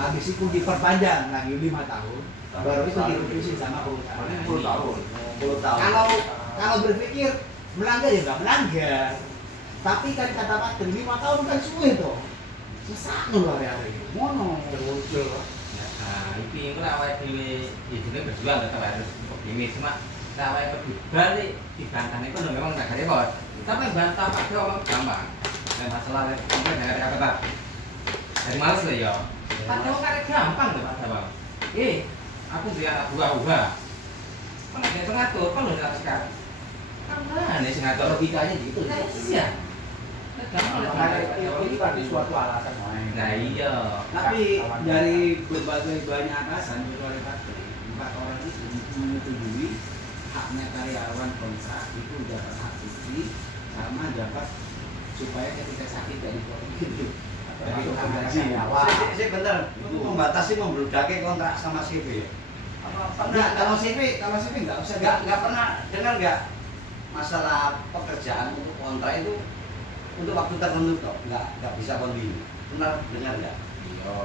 habis itu diperpanjang lagi 5 tahun, baru itu direvisi sama perusahaan. 10 tahun. 10 tahun. Kalau berpikir melanggar ya nggak melanggar, tapi kan kata Pak Tri 5 tahun kan suwe toh, sesak loh hari mono muncul. Nah, itu yang awalnya dhewe ya berjuang tetap harus optimis, cuma awalnya balik dibantah itu memang nggak repot. Tapi bantah Pak Dewa memang gampang. Dan masalah mungkin dari apa? Dari males lah ya. Pak Dewa kan gampang tuh Pak Dewa. Aku dia anak buah-buah. Kan ada ngatur, kan udah sekarang. Kan mana sih ngatur? Logikanya gitu. Nah, iya. Ini berarti suatu alasan. Nah iya. Tapi dari berbagai banyak atasan kecuali Patri, 4 orang itu menyetujui haknya karyawan kontrak itu dapat hak cuti sama dapat supaya ketika sakit dari gitu. Dari gaji ya. Saya bentar, itu membatasi membludaki kontrak sama CV ya? Enggak, kalau CV enggak usah. Nggak pernah dengar nggak masalah pekerjaan untuk kontrak itu untuk waktu tertentu toh, nggak bisa kontinu. Pernah dengar nggak? Iya.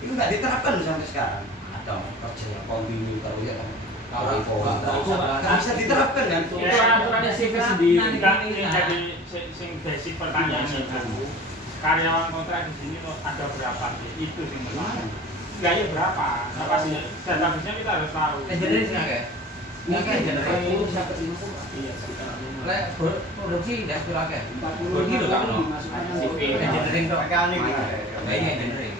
Itu nggak diterapkan loh sampai sekarang. Ada kerja yang kontinu terus ya kan? Kalau kontrak nggak bisa diterapkan kan? Itu aturannya CV sendiri kan yang jadi sing basic pertanyaannya itu. Karyawan kontrak di sini ada berapa? Itu sing pertama. Enggak ya berapa? Apa sih? Database-nya kita harus tahu. Engineering sih nggak? Nggak kayak engineering. 40 sampai 50. Iya, sekitar Lek produksi nggak sepuluh akeh. 40 Bagi lho Kak, no? dimasukkan CV. Engineering dong. Mekanik. Nah ini engineering.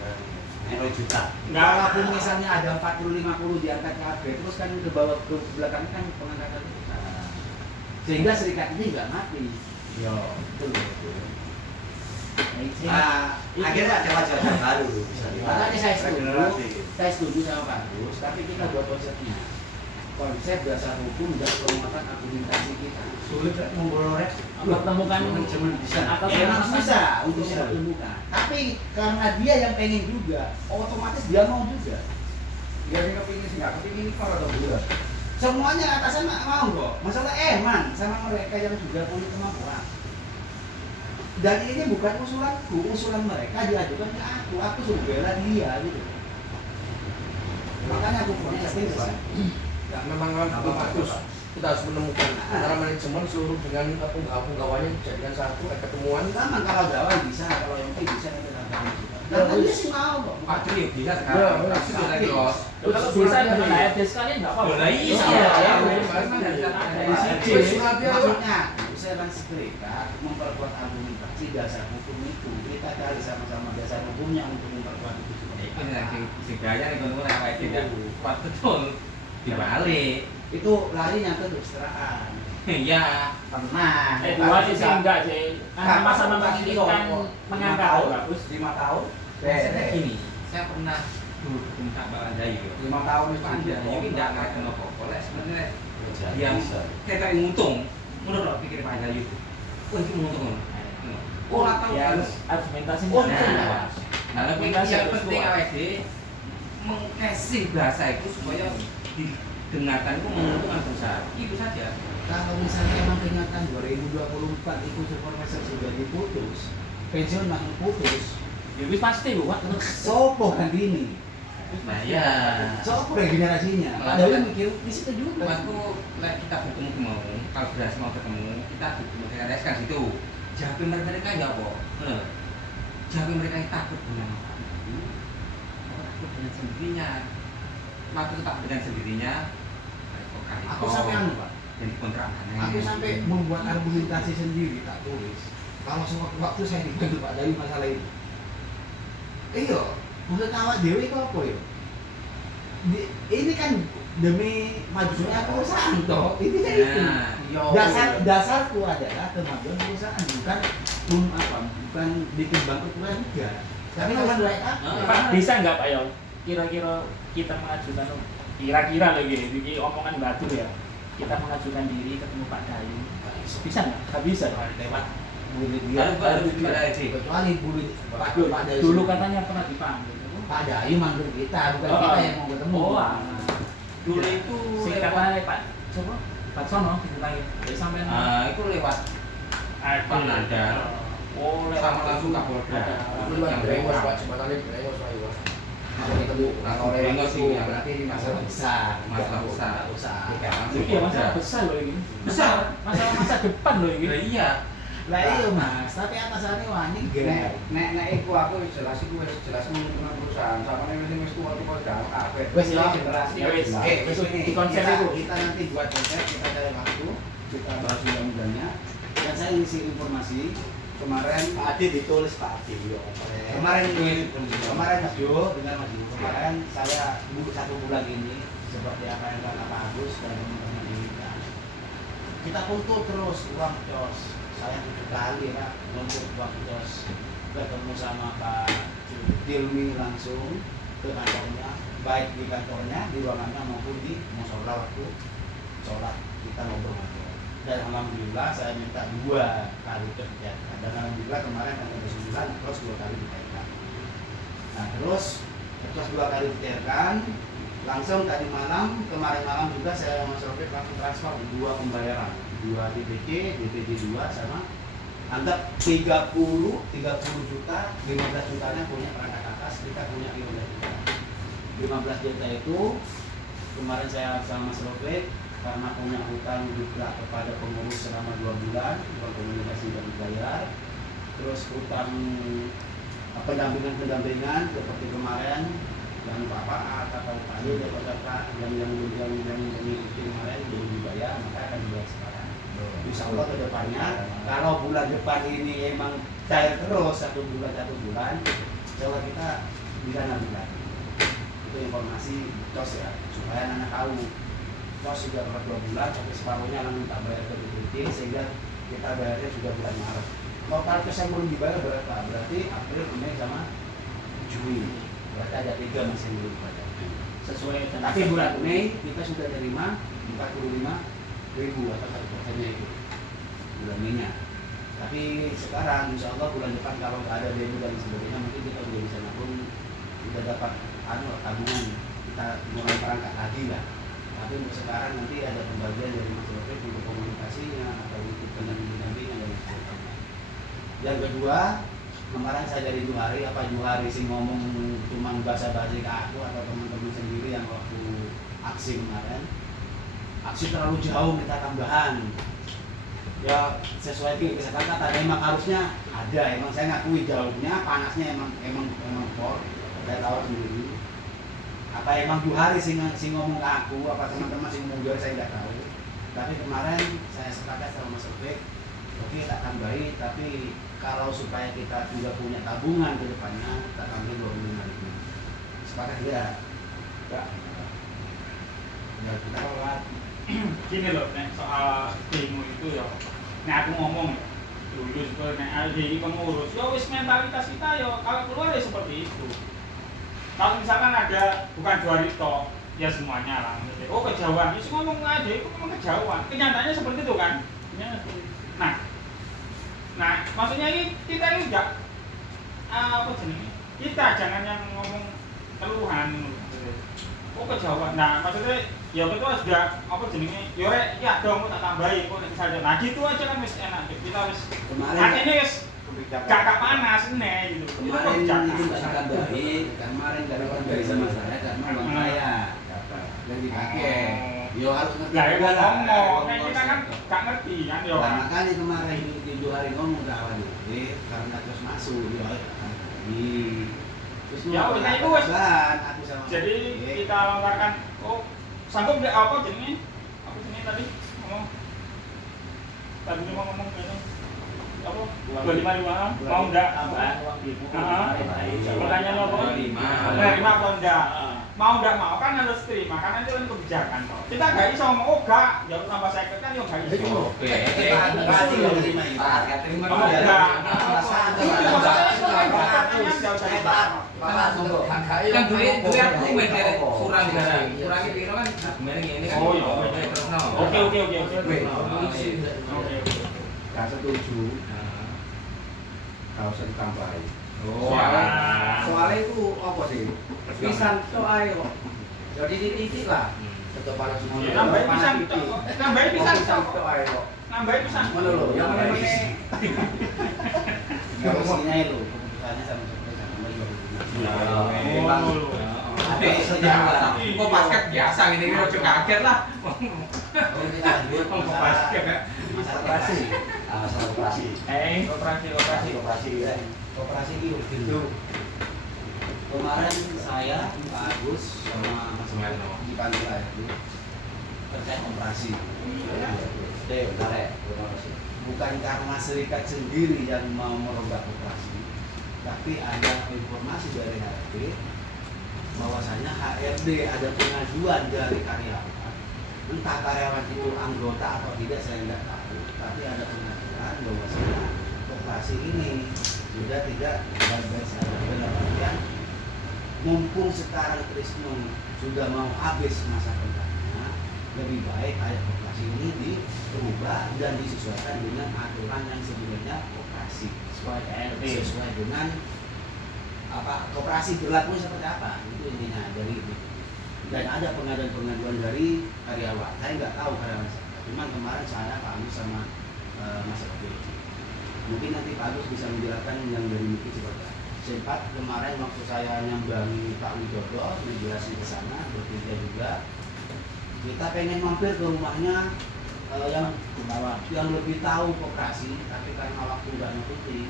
1 juta. Enggak, walaupun misalnya ada 40-50 diangkat KB, terus kan ke bawah ke belakang kan pengangkatan itu. Sehingga serikat ini nggak mati. Iya. Betul. Akhirnya ada wajah baru bisa Makanya saya setuju, Regenerasi. saya setuju sama Pak Gus, tapi kita buat konsepnya. Konsep dasar hukum dan penguatan argumentasi kita. Sulit kan memperoleh mempertemukan manajemen bisa. atau Ya, memang bisa untuk Bisa. mempertemukan. Tapi karena dia yang pengen juga, otomatis dia mau juga. Dia sih kepingin sih nggak kepingin kalau ada bulan. Semuanya atasan mau kok. Masalah man sama mereka yang sudah punya kemampuan. Dan ini bukan usulanku, usulan mereka diajukan ke aku suruh bela dia gitu. Makanya aku konsepnya besar. Ya, memang kan bagus. Kita harus menemukan antara manajemen seluruh dengan pegawai-pegawainya dijadikan satu, ketemuan. Sama kalau gawai bisa, kalau yang bisa itu dan dia sih mau kok. Pak Tri bisa sekarang. Ya, Tapi sudah los. kalau bisa dengan HRD sekalian nggak apa-apa. Lah iya. Maksudnya, saya kan serikat memperkuat argumentasi dasar hukum itu. Kita cari sama-sama dasar hukumnya untuk memperkuat itu. Itu yang segaya nih teman-teman apa tidak kuat betul dibalik. Itu larinya ke kedokteran. Iya. Pernah. Dua sih enggak sih. Sama-sama menginginkan mengangkat bagus. 5 tahun. Maksudnya gini, saya pernah dulu ketemu Kak Mbak Andayu. 5 tahun itu Pak Andayu ini nggak ngajak apa-apa. Sebenarnya yang kayak untung, menurut pikir Pak Andayu. Wah itu untung. Oh atau Ya harus argumentasi. Nah, lebih yang penting AWD mengcasing bahasa itu supaya didengarkan itu menguntungkan perusahaan. Itu saja. Kalau misalnya emang kenyataan 2024 itu supervisor sudah diputus, pensiun makin putus, Ya wis pasti Bu, Pak. sopo ganti ini? Nah ya. Sopo regenerasinya? Padahal mikir di situ juga. Waktu kita bertemu mau, kalau berhasil mau ketemu, kita direkomendasikan situ. Jawabin mereka ya apa? Jawabin mereka yang takut dengan apa? Takut dengan sendirinya. Waktu takut dengan sendirinya, Aku sampai anu Pak, jadi kontrak aku sampai membuat argumentasi sendiri tak tulis. Kalau sewaktu-waktu saya dibantu Pak dari masalah itu. Iya, maksud awak dewe itu apa ya? Ini kan demi majunya perusahaan toh. Ini kan itu. Dasarku adalah kemajuan perusahaan, bukan bikin bangkrut keluarga. Tapi kalau baik Pak, bisa nggak Pak Yo? Kira-kira kita mengajukan kira-kira lagi, ini omongan batu ya. Kita mengajukan diri ketemu Pak Dayu. Bisa nggak? Nggak bisa. lewat bulit dia. Kecuali bulit Pak Dayu. Dulu katanya pernah dipanggil. Pak Dayu manggil kita, bukan kita yang mau ketemu. Dulu itu singkatannya Pak coba Pak Sono dipanggil. Jadi sampai itu lewat Pak Nanda. Oh, Sama langsung Kapolda. Itu kan brengos Pak, jembatannya brengos Pak Iwan. Mau ketemu. Langsung brengos itu ya. Berarti ini masalah besar. Masalah besar. Besar. Langsung iya masalah besar loh ini. Besar. Masalah masa depan loh ini. Iya. Lah iya Mas, tapi atasannya wani gede. Nek iku aku jelas iku wis jelas menguntungkan perusahaan. Sama nek wis tua-tua dah kabeh. Wis ya generasi ya wis. jelas. Wis di konsep itu. Kita nanti buat konsep, kita cari waktu, kita bahas undang-undangnya. Dan saya ngisi informasi kemarin Pak Adi ditulis Pak Adi yo. Mas Jo dengan Mas Jo kemarin saya 1 bulan ini seperti apa yang kata Pak Agus dan teman-teman ini kita kumpul terus uang cos saya 7 kali Pak untuk waktu terus ketemu sama Pak Tilmi langsung ke kantornya, baik di kantornya, di ruangannya maupun di musola waktu sholat kita ngobrol. Dan alhamdulillah saya minta 2 kali kegiatan, dan alhamdulillah kemarin ada 9 terus 2 kali dikaitkan. Nah terus setelah 2 kali dikaitkan, langsung tadi malam, kemarin malam juga saya Mas Robert langsung transfer 2 pembayaran, 2 DPC, DPC 2 sama anggap 30 juta, 15 jutanya punya perangkat atas, kita punya 15 juta. 15 juta itu kemarin saya sama Mas Robert karena punya hutang juga kepada pengurus selama 2 bulan, komunikasi dan dibayar. Terus hutang pendampingan seperti kemarin yang Bapak atau Pak Yul yang mengikuti kemarin belum dibayar, maka akan dibayar sekarang. Insya Allah ke depannya, kalau bulan depan ini emang cair terus 1 bulan, coba kita bisa nanti lagi. Itu informasi COS ya, supaya anak tahu. COS sudah berapa 2 bulan, sampai separuhnya langsung tak bayar ke BPT, sehingga kita bayarnya sudah bulan Maret. Total COS yang belum dibayar berapa? Berarti April, Mei, sama Juni. Berarti ada 3 masih belum dibayar. Sesuai. Tapi bulan Mei kita sudah terima 45.000 atau 1%-nya itu bulan Mei-nya. Tapi sekarang insya Allah bulan depan kalau nggak ada demo dan sebagainya mungkin kita sudah bisa nabung, kita dapat tabungan, kita mulai perangkat lagi lah. Tapi untuk sekarang nanti ada pembagian dari Mas Robert untuk komunikasinya atau untuk pendampingan dan sebagainya. Yang kedua, kemarin saya dari Juhari sih ngomong cuma basa-basi ke aku atau teman-teman sendiri yang waktu aksi kemarin. Aksi terlalu jauh, minta tambahan. Ya sesuai dengan kata emang harusnya ada, emang saya ngakui jauhnya, panasnya emang pol, saya tahu sendiri. Apa emang Juhari sih ngomong ke aku, apa teman-teman sih ngomong juga saya nggak tahu. Tapi kemarin saya sepakat sama Mas Robert, oke kita tambahi, tapi kalau supaya kita juga punya tabungan ke depannya, kita tambahin 25.000. Sepakat tidak? Enggak. Ya kita lewat. Gini loh, nek soal demo itu ya, nek aku ngomong dulu sebenarnya ada di pengurus, ya wis mentalitas kita ya kalau keluar ya seperti itu. Kalau misalkan ada bukan Juarito, ya semuanya lah. Oh kejauhan, itu ngomong aja itu memang kejauhan. Kenyataannya seperti itu kan. Nah, maksudnya ini kita ini enggak apa jenis? Kita jangan yang ngomong keluhan. Oh kejauhan. Nah maksudnya ya betul sudah apa jenenge ya rek ya dong tak tambahin kok misalnya nah gitu aja kan wis enak kita wis ini wis gak panas nih gitu kemarin itu nggak ditambahin kemarin dari tambahin sama saya karena uang saya yang dipakai yo harus ngerti lah ya ngomong nah, kita kan gak ngerti kan yo nah, makanya kemarin di 2 hari ngomong ke awal karena terus masuk yo terus ya udah itu wis aku sama jadi kita longgarkan oh sanggup nggak apa jenenge? Apa jenenge tadi ngomong? Tadi cuma ngomong kayaknya apa? 25 mau nggak? Pertanyaan apa? Terima atau enggak? Mau nggak mau kan harus terima karena itu kan kebijakan. Kita nggak bisa ngomong oh nggak, ya tambah saya kan ya nggak bisa. Oke. pasti nggak terima itu Terima Oh enggak. Kan duit aku beda kurang jarang. Kurangnya piro kan kemarin ini kan. Oh iya. Oke. Gak setuju. Gak usah ditambahin. Soalnya itu apa sih? Pisan soalnya kok. Jadi titik lah. tetap panas semua Nambahin pisan tok. Nambahin pisan tok. soalnya kok. Nambahin pisan. Mana lo? Yang mana? kalau sini itu keputusannya sama seperti sama Tapi sejarah. Kok basket biasa gini kan udah kaget lah. kita lanjut Kok basket ya. masalah operasi masalah operasi operasi itu kemarin saya Pak Agus sama Mas Mano di Pantura itu terkait operasi bentar ya bukan karena serikat sendiri yang mau merombak operasi tapi ada informasi dari HRD bahwasanya HRD ada pengajuan dari karyawan entah karyawan itu anggota atau tidak saya nggak tahu tapi ada pengajuan mengatakan bahwa koperasi ini sudah tidak baik-baik saja. Dalam artian mumpung sekarang Trisno sudah mau habis masa kontraknya, lebih baik ayat koperasi ini diubah dan disesuaikan dengan aturan yang sebenarnya koperasi sesuai ART. sesuai dengan apa koperasi berlaku seperti apa itu intinya dari itu. Dan ada pengaduan dari karyawan, saya nggak tahu karyawan siapa, cuman kemarin saya Pak Agus sama Mas Oke, mungkin nanti Pak Agus bisa menjelaskan yang dari Miki seperti apa. Sempat kemarin waktu saya nyambangi Pak Widodo menjelaskan ke sana bertiga juga, kita pengen mampir ke rumahnya yang lebih tahu koperasi, tapi karena waktu nggak ngikuti.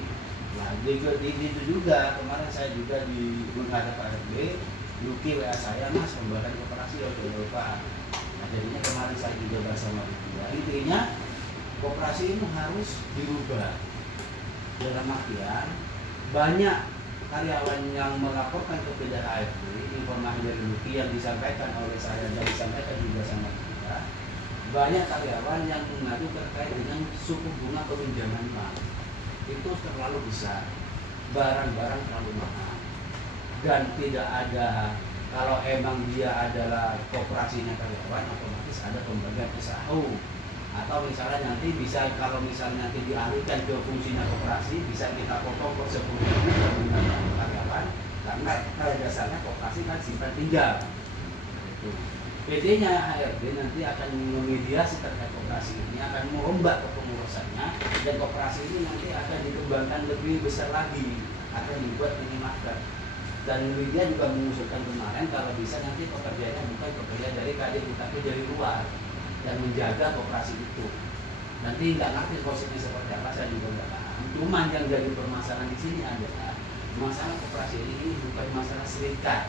Nah, di itu juga kemarin saya juga di menghadap Pak RB, Luki WA saya, Mas pembuatan koperasi ya lupa. Nah jadinya kemarin saya juga bahas sama dia. Intinya koperasi ini harus dirubah. Dalam artian banyak karyawan yang melaporkan ke PDHRD, informasi dari Luki yang disampaikan oleh saya dan disampaikan juga sama dia. Banyak karyawan yang mengadu terkait dengan suku bunga peminjaman bank. Itu terlalu besar, barang-barang terlalu mahal. Dan tidak ada, kalau emang dia adalah koperasinya karyawan, otomatis ada pembagian SAU atau misalnya nanti bisa, kalau misalnya nanti dialihkan ke fungsinya koperasi, bisa kita potong per 10.000 karyawan karena pada dasarnya koperasi kan simpan pinjam. PD-nya HRD nanti akan memediasi terkait koperasi ini, akan merombak kepengurusannya, dan koperasi ini nanti akan dikembangkan lebih besar lagi, akan dibuat minimarket. Dan media juga mengusulkan kemarin kalau bisa nanti pekerjaannya bukan pekerja dari KDU tapi dari luar dan menjaga koperasi itu. Nanti nggak ngerti konsepnya seperti apa, saya juga nggak paham. Cuman yang jadi permasalahan di sini adalah masalah koperasi ini bukan masalah serikat.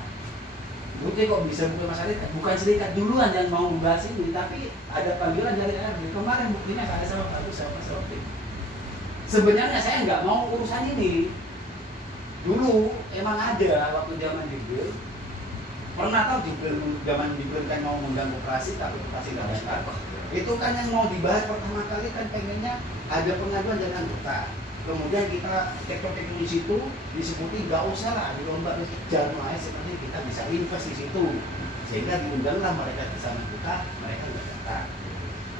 Bukti kok bisa bukan masalah serikat? Bukan serikat duluan yang mau membahas ini, tapi ada panggilan dari RD. Kemarin buktinya saya sama Pak Agus sama Mas Rofi. Sebenarnya saya nggak mau urusan ini. Dulu emang ada waktu zaman Jibril, pernah tahu Jibril zaman Jibril kan mau menggang koperasi tapi koperasi nggak datang. Itu kan yang mau dibahas pertama kali kan pengennya ada pengaduan dari anggota. Kemudian kita teknik di situ disebutin nggak usah lah dirombak jalan seperti kita bisa invest di situ, sehingga diundanglah mereka bersama kita, mereka nggak datang.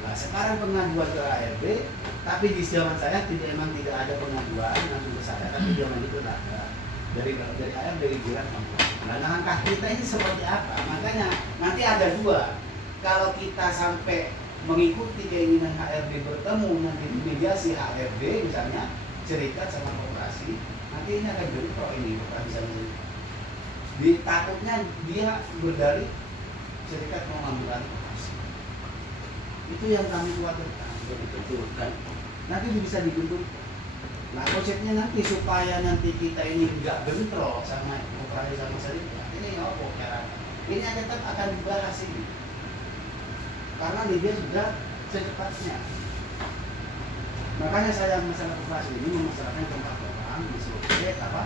Nah sekarang pengaduan ke ARB, tapi di zaman saya tidak ada pengaduan langsung ke saya, tapi zaman itu ada dari ARB dari Jiran Kampung. Nah langkah kita ini seperti apa? Makanya nanti ada dua. Kalau kita sampai mengikuti keinginan HRD bertemu nanti mediasi HRD misalnya serikat sama koperasi, nanti ini akan bentrok ini koperasi sama serikat. Takutnya dia berdalih serikat mau mengambil koperasi. Itu yang kami khawatirkan, betul kan? Nanti bisa dibentuk. Nah konsepnya nanti supaya nanti kita ini nggak bentrok sama koperasi sama serikat, ini apa caranya? Ini tetap akan dibahas ini, karena dia sudah secepatnya. Makanya saya masalah koperasi ini memasarkan ke Pak Bambang, disuruh apa?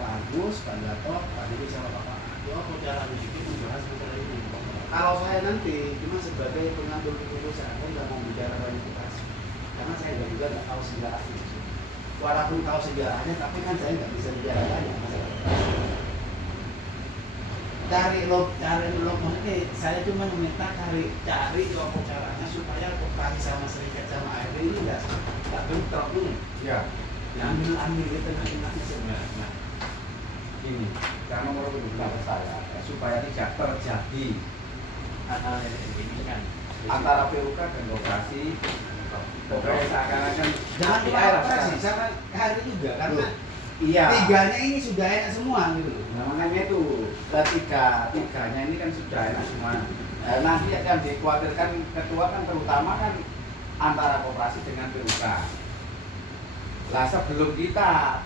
Pak Agus, Pak Gatot, Pak Didi sama Pak Adi. Apa cara disitu membahas masalah ini? Kalau saya nanti cuma sebagai pengambil keputusan, saya nggak mau bicara banyak koperasi, karena saya juga nggak tahu sejarahnya. Walaupun tahu sejarahnya, tapi kan saya nggak bisa bicara banyak masalah koperasi. Cari log, saya cuma meminta cari apa caranya supaya koperasi sama serikat sama ARD ini nggak bentrok nih. Ya. Ambil di tengah-tengahnya sebenarnya. Ini karena menurut pendapat saya supaya tidak terjadi Hal-hal ini kan antara PUK dan koperasi, pokoknya seakan-akan Jangan cuma koperasi, sama hari juga karena iya. tiganya ini sudah enak semua gitu loh. Nah, makanya itu tiganya ini kan sudah enak semua. Nanti akan dikhawatirkan ketua kan terutama kan antara koperasi dengan PUK. Lah sebelum kita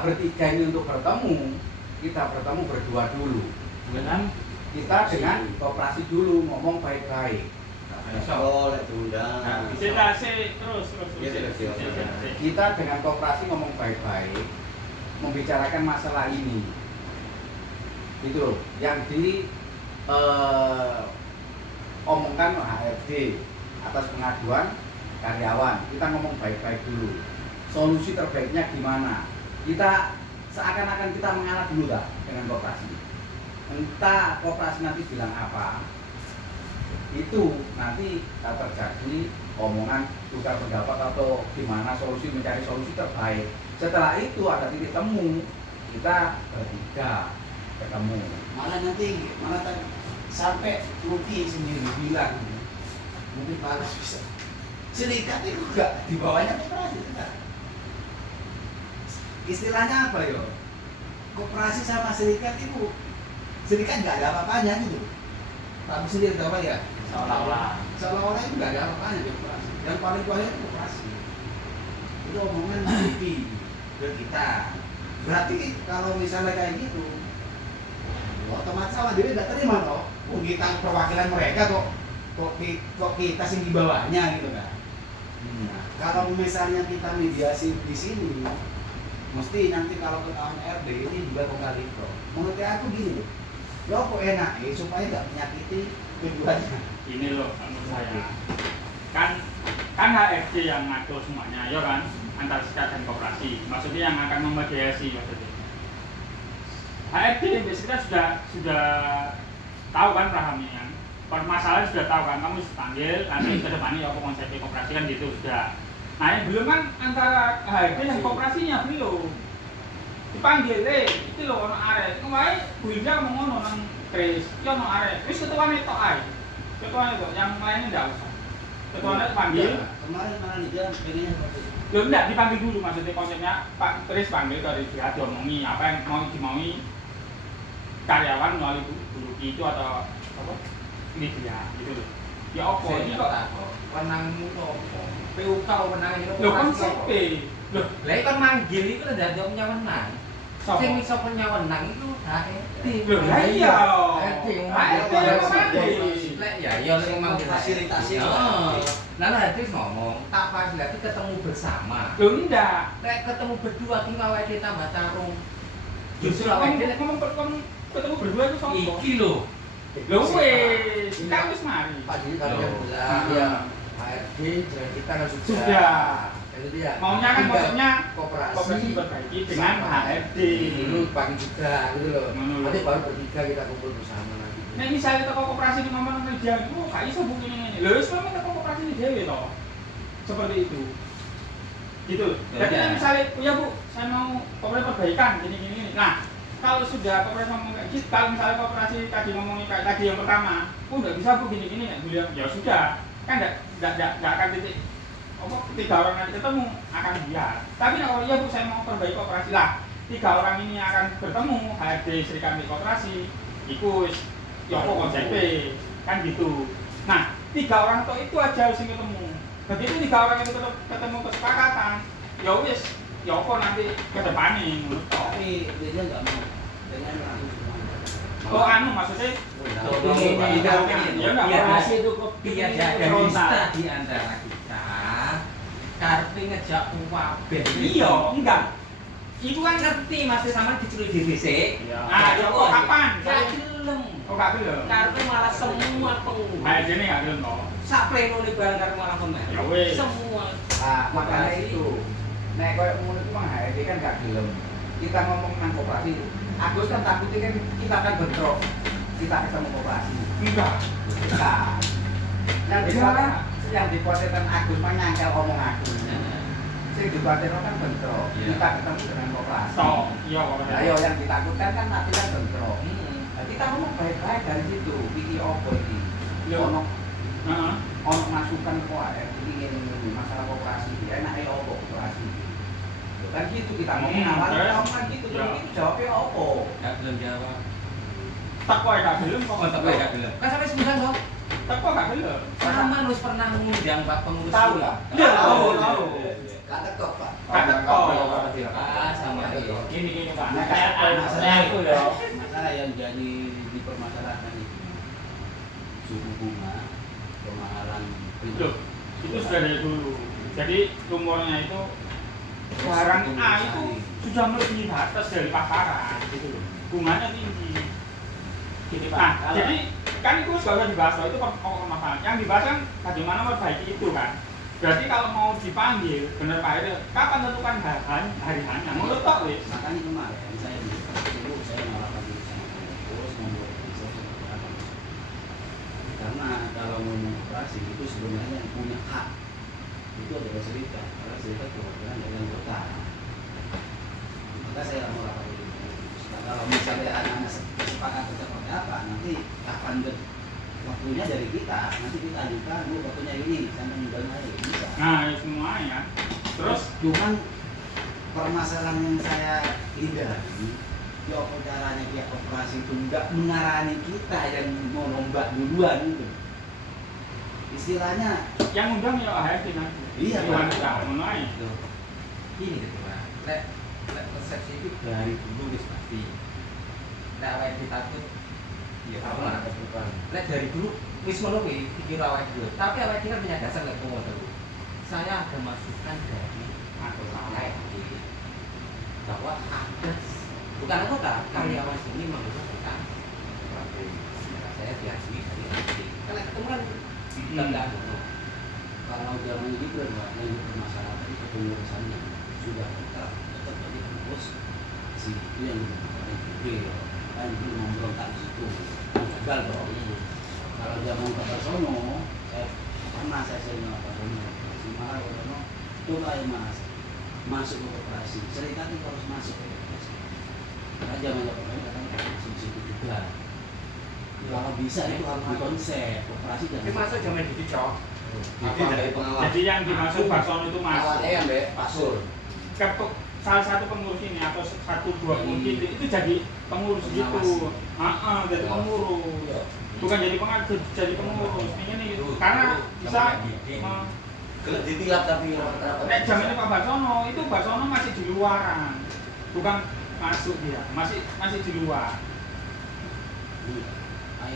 bertiga ini untuk bertemu, kita bertemu berdua dulu. Kita dengan koperasi dulu ngomong baik-baik. Boleh diundang. Terus. Kita dengan koperasi ngomong baik-baik, membicarakan masalah ini. Itu loh, yang omongkan HRD atas pengaduan karyawan, kita ngomong baik-baik dulu. Solusi terbaiknya gimana? Kita seakan-akan kita mengalah dulu lah dengan koperasi. Entah koperasi nanti bilang apa, itu nanti terjadi omongan tukar pendapat atau gimana solusi, mencari solusi terbaik. Setelah itu ada titik temu, kita bertiga ketemu. Malah nanti sampai Luki sendiri bilang mungkin malah bisa serikat itu enggak di bawahnya koperasi enggak. Istilahnya apa yo? Koperasi sama serikat itu serikat nggak ada apa-apanya gitu. Kamu sendiri tahu apa ya? Seolah-olah itu nggak ada apa-apanya di koperasi. Yang paling bahaya itu koperasi. Itu omongan TV ke kita. Berarti kalau misalnya kayak gitu, otomatis sama dia nggak terima toh. Kita perwakilan mereka kok kita sih di bawahnya gitu kan. Nah, kalau misalnya kita mediasi di sini, mesti nanti kalau ketahuan RD ini juga kembali pro. Menurut aku gini loh, lo kok enak supaya nggak menyakiti keduanya. Ini loh menurut saya kan HRD yang ngatur semuanya ya kan, antar serikat dan koperasi, maksudnya yang akan memediasi maksudnya. HRD biasanya sudah tahu kan pahamnya kan, permasalahan sudah tahu kan, kamu panggil nanti ke depannya ya konsep koperasi kan gitu sudah. Nah yang belum kan antara HRD dan koperasinya belum dipanggil itu loh ono arek kemarin Bu Indah ngomong ono nang Kris yo ono arek wis ketuane tok ae, ketuane tok yang lainnya ndak usah, ketuane panggil. Kemarin malah dia pengennya seperti itu. Yo ndak dipanggil dulu, maksudnya konsepnya Pak Kris panggil dari dia diomongi apa yang mau dimaui karyawan melalui guru itu atau apa ini dia gitu loh. Ya opo ini kok Wenangmu to opo? PUK wenang iki lho konsep Loh, lah kan manggil itu kan dadi punya wenang. Sing iso punya wenang itu HRD. Lho lah iya loh. HRD lek ya ya sing manggil Fasilitasi. Nah, HRD ngomong, tak fasilitasi ketemu bersama. Lho ndak. Lek ketemu berdua ki awake dhewe tambah tarung. Justru awake dhewe ngomong ketemu berdua itu sopo? Iki lho. Lho wis, kan wis mari. Pak Dini kalau yang bilang ya HRD dengan kita kan Sudah. Itu dia. Maunya kan maksudnya koperasi koperasi diperbaiki dengan HRD. dulu pagi juga gitu loh. Ngono lho. Nanti baru bertiga kita kumpul bersama nanti. Nek misalnya teko koperasi ini ngomong kerja, oh gak iso bukti ini. Lho wis memang teko koperasi ini dhewe toh. Seperti itu. Gitu. Jadi Ya. misalnya, oh ya Bu, saya mau koperasi perbaikan gini. Nah, kalau sudah koperasi ngomong kayak gitu, kalau misalnya koperasi tadi ngomongin kayak tadi yang pertama, oh nggak bisa Bu gini ya beliau, ya sudah, kan nggak akan titik apa tiga orang nanti ketemu akan biar. Tapi kalau iya Bu saya mau perbaiki koperasi lah, tiga orang ini akan bertemu HRD serikat di koperasi, ikut ya apa konsepnya kan gitu. Nah tiga orang itu aja harus ketemu. Begitu tiga orang itu ketemu kesepakatan, ya wis, ya apa nanti ke depannya menurut Tapi dia nggak mau dengan Oh anu maksudnya Ya enggak koperasi itu kok biar ada bisa di antara kita. Karepe ngejak waben. Iya, enggak. Iku kan ngerti masih sama dicuri DBC. Ah, ya kok kapan? Gak gelem. Oh gak belum. Karepe malah semua Nah, jadi enggak belum toh. sak pleno nih barang karo malah pemain. Ya wis. Semua. Nah, makanya itu. Nek koyo ngono itu mah HRD kan gak gelem. Kita ngomong nang koperasi. Agus kan takutnya kan kita akan bentrok. Kita ketemu koperasi. Enggak. Kita. Yang dikuatirkan Agus mah nyangkel omong Agus. Sing dikuatirkan kan bentrok. Iya. Kita ketemu dengan koperasi. Toh, iya kok. Ayo yang ditakutkan kan nanti kan bentrok. Hmm. Nah, kita ngomong baik-baik dari situ. Iki opo iki? Iya. Ono Heeh. ono masukan kok ini masalah koperasi. Enake opo koperasi? Kan gitu kita ngomong awal kita ngomong kan gitu. Ya. Terus itu jawabnya opo? Gak belum jawab. Tak kok gak belum kok. Oh, tapi gak belum. Kan sampai 9 toh. Tak kok gak belum. Sama lu pernah ngundang Pak pengurus. Tahu lah. Iya, tahu. Gak tekok Pak. Gak teko. Ah, sama ini. Gini Pak. Nah, Kayak masalah aku ya. Masalah yang jadi dipermasalahkan itu suku bunga, kemahalan Loh, itu sudah dari dulu. Jadi rumornya itu barang A itu sudah melebihi batas dari pasaran gitu loh. Bunganya tinggi. Gini Nah, Pak, jadi kan itu sudah dibahas, itu pokok masalah. Yang dibahas kan bagaimana memperbaiki itu kan. Berarti kalau mau dipanggil, bener Pak Ede, kapan tentukan hari hanya? Menurut Pak wis. Makanya kemarin saya di itu saya melakukan terus membuat karena kalau mau operasi itu sebenarnya yang punya hak itu adalah cerita, karena cerita perwakilan dari anggota. Maka saya mau lakukan itu. Kalau misalnya anak-anak sepakat seperti apa, nanti kapan waktunya dari kita, nanti kita ajukan, waktunya ini sampai bulan hari bisa. Nah, ya semuanya. Terus Cuman permasalahan yang saya hindari, ya apa caranya pihak operasi itu nggak mengarani kita yang mau nombak duluan gitu. Istilahnya, yang undang ya AHRD nanti. Iya, Pak. wanita, ngono ae. Ini gitu Pak. Lek persepsi itu dari dulu wis pasti. Lek awake ditakut ya apa lah. Lek dari dulu wis ngono kuwi pikir awake dhewe. Tapi awake kita punya dasar lek ngomong terus. Saya ada masukan dari anggota AHRD bahwa ada bukan anggota karyawan sini membutuhkan saya diakui dari AHRD. Kalau ketemu kan enggak ada. kalau zaman itu adalah yang permasalahan itu pengurusannya sudah tetap jadi pengurus si itu yang dibutuhkan gede kan itu memberontak di situ gagal dong. Kalau zaman Pak Basono saya pernah saya sama Pak Basono si Mara Basono coba ya Mas masuk ke operasi serikat itu harus masuk ke operasi karena zaman Pak Basono katanya masuk di situ juga kalau bisa itu harus dikonsep operasi Tapi jangan masuk zaman dicok. Jadi dari pengawas. Jadi yang dimaksud Basono itu masuk. Awalnya yang Pak Sur. Ketuk salah satu pengurus ini atau satu dua pengurus itu jadi pengurus gitu. Jadi pengurus. Bukan jadi pengurus, jadi pengurus. Ini gitu. Karena bisa Kalau ditilap tapi rapat-rapat. nek zamannya Pak Basono itu Basono masih di luaran. Bukan masuk dia, masih di luar.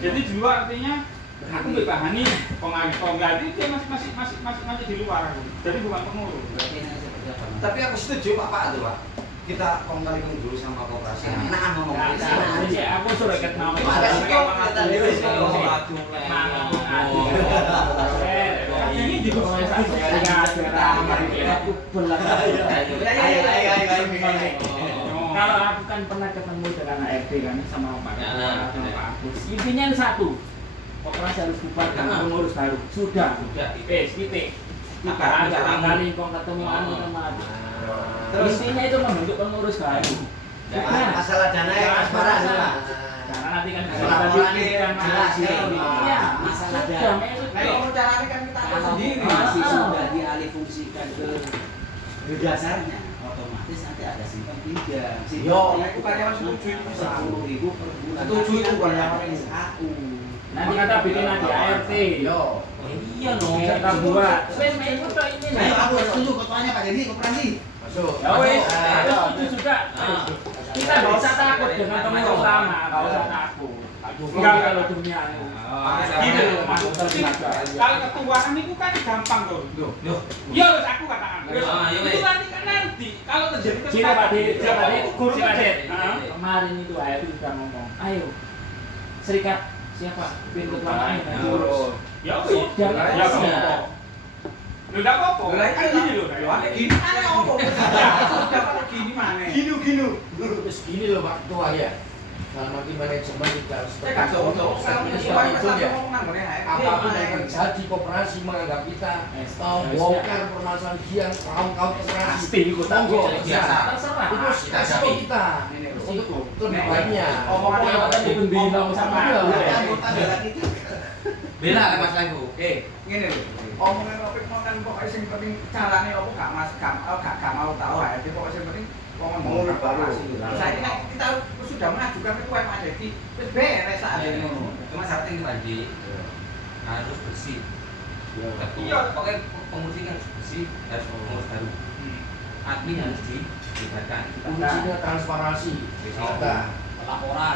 Jadi di luar artinya aku bebahani konggali dia masih di luar aku. Jadi bukan pengurus. Tapi aku setuju Pak tuh Pak. Kita kongkali dulu sama koperasi. Enakan ngomong Nah, kita. jadi aku sudah ketemu. Ada sih kok kita dewe sih. Ini juga aku kalau aku kan pernah ketemu dengan ARD kan sama Pak Ketua, sama Pak Agus. Intinya satu, operasi harus bubar karena pengurus baru. Sudah. Titik. Tidak ada kali kok ketemu anu sama. Terus intinya itu membentuk pengurus baru. Masalah dana yang transparan Pak. Karena nanti kan bisa Laporan dibuktikan jelas ya. Iya, Masalah sudah, dana. Nah, kalau caranya kan kita atur Kalau sendiri. masih sudah dialihfungsikan ke dasarnya, otomatis nanti ada simpang 3. Yo, nek karyawan setuju itu bisa. 10.000 per bulan. Setuju itu Nanti karyawan ada itu. SAU. Nanti kita bikin nanti ART. Yo. Iya no. Bisa kita buat. Wes main foto ini. Ayo aku setuju ketuanya Pak Jadi koperasi. Masuk. Ya wes, aku setuju juga. Kita nggak usah takut dengan pengurus utama, nggak usah takut. Enggak kalau dunia itu. Gini loh, masuk kalau ketuaan itu kan gampang tuh. Iya, wes aku katakan. Wes, itu nanti kan nanti kalau terjadi Cina Pak Dit, siapa itu guru Cina tadi? Dit. Kemarin itu ART sudah ngomong, ayo serikat siapa? Bin ketua lain ngurus. Ya wes, ya apa? Lu enggak apa-apa. Kan gini loh. Ada gini, ada apa? Kalau gini mana? Terus gini loh Pak Ketua ya. Dalam arti manajemen kita harus Saya kan jauh kalau Seperti itu ya. ngomongan Apapun yang terjadi koperasi menganggap kita tahu bongkar permasalahan dia kaum koperasi. Pasti ikut Monggo, biasa. terserah. Itu resiko kita untuk lebih baiknya. Omongan yang Ada di pembina sama Iya. Anggota bela kita. Bela lah Mas Lagu. ngene lho. Omongan topik mau kan pokoknya sing penting carane opo gak mau tahu ae. Pokoknya sing penting ngomong baru. Saya ini kita sudah mengajukan ke UMA jadi wis beres saat ini ngono. Cuma syaratnya ini Pak harus bersih. Iya. Pokoknya pengurus ini harus bersih, harus pengurus baru. Admin harus dilibatkan. Kuncinya transparansi. Ada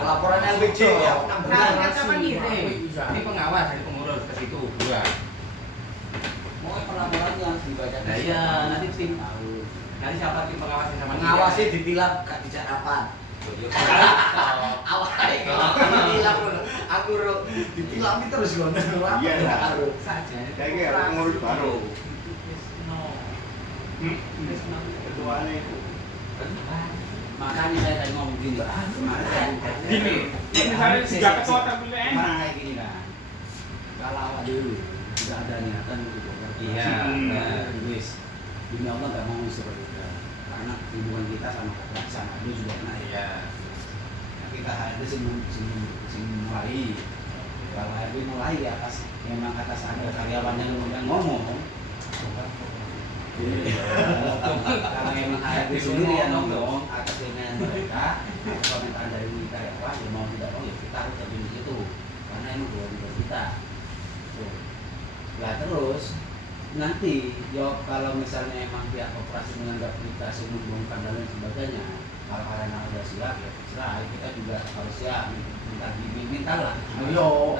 Laporan LPG ya. Nah, kapan ini? Ini pengawas dari pengurus ke situ dua. Mau pelaporannya harus dibaca. Nah iya, nanti tim tahu. Nanti siapa tim pengawas yang sama Mengawasi ditilap gak dijak rapat. Awalnya kalau ditilap aku ditilap terus loh. Iya. saja. Kayak pengurus baru. Ketuanya itu. Makanya saya tadi ngomong gini, kemarin saya Gini, misalnya tiga ketua terpilih enak. kayak gini kan. Kalau awak dulu tidak ada niatan untuk bongkar Iya, wis. Demi Allah nggak mau seperti itu. Karena hubungan kita sama dia juga pernah ya. Iya. Nah, kita ada sing mulai. Kalau HRD mulai di atas, memang atas ada karyawan yang ngomong. Kalau memang HRD sendiri yang ngomong atas dengan mereka, komentar dari karyawan ya mau tidak mau ya kita harus terjun di situ. Karena emang kewajiban kita. Nah terus nanti ya kalau misalnya emang pihak operasi menganggap kita sibuk membongkar dan lain sebagainya, kalau karena udah siap ya terserah, kita juga harus siap minta lah. Ayo.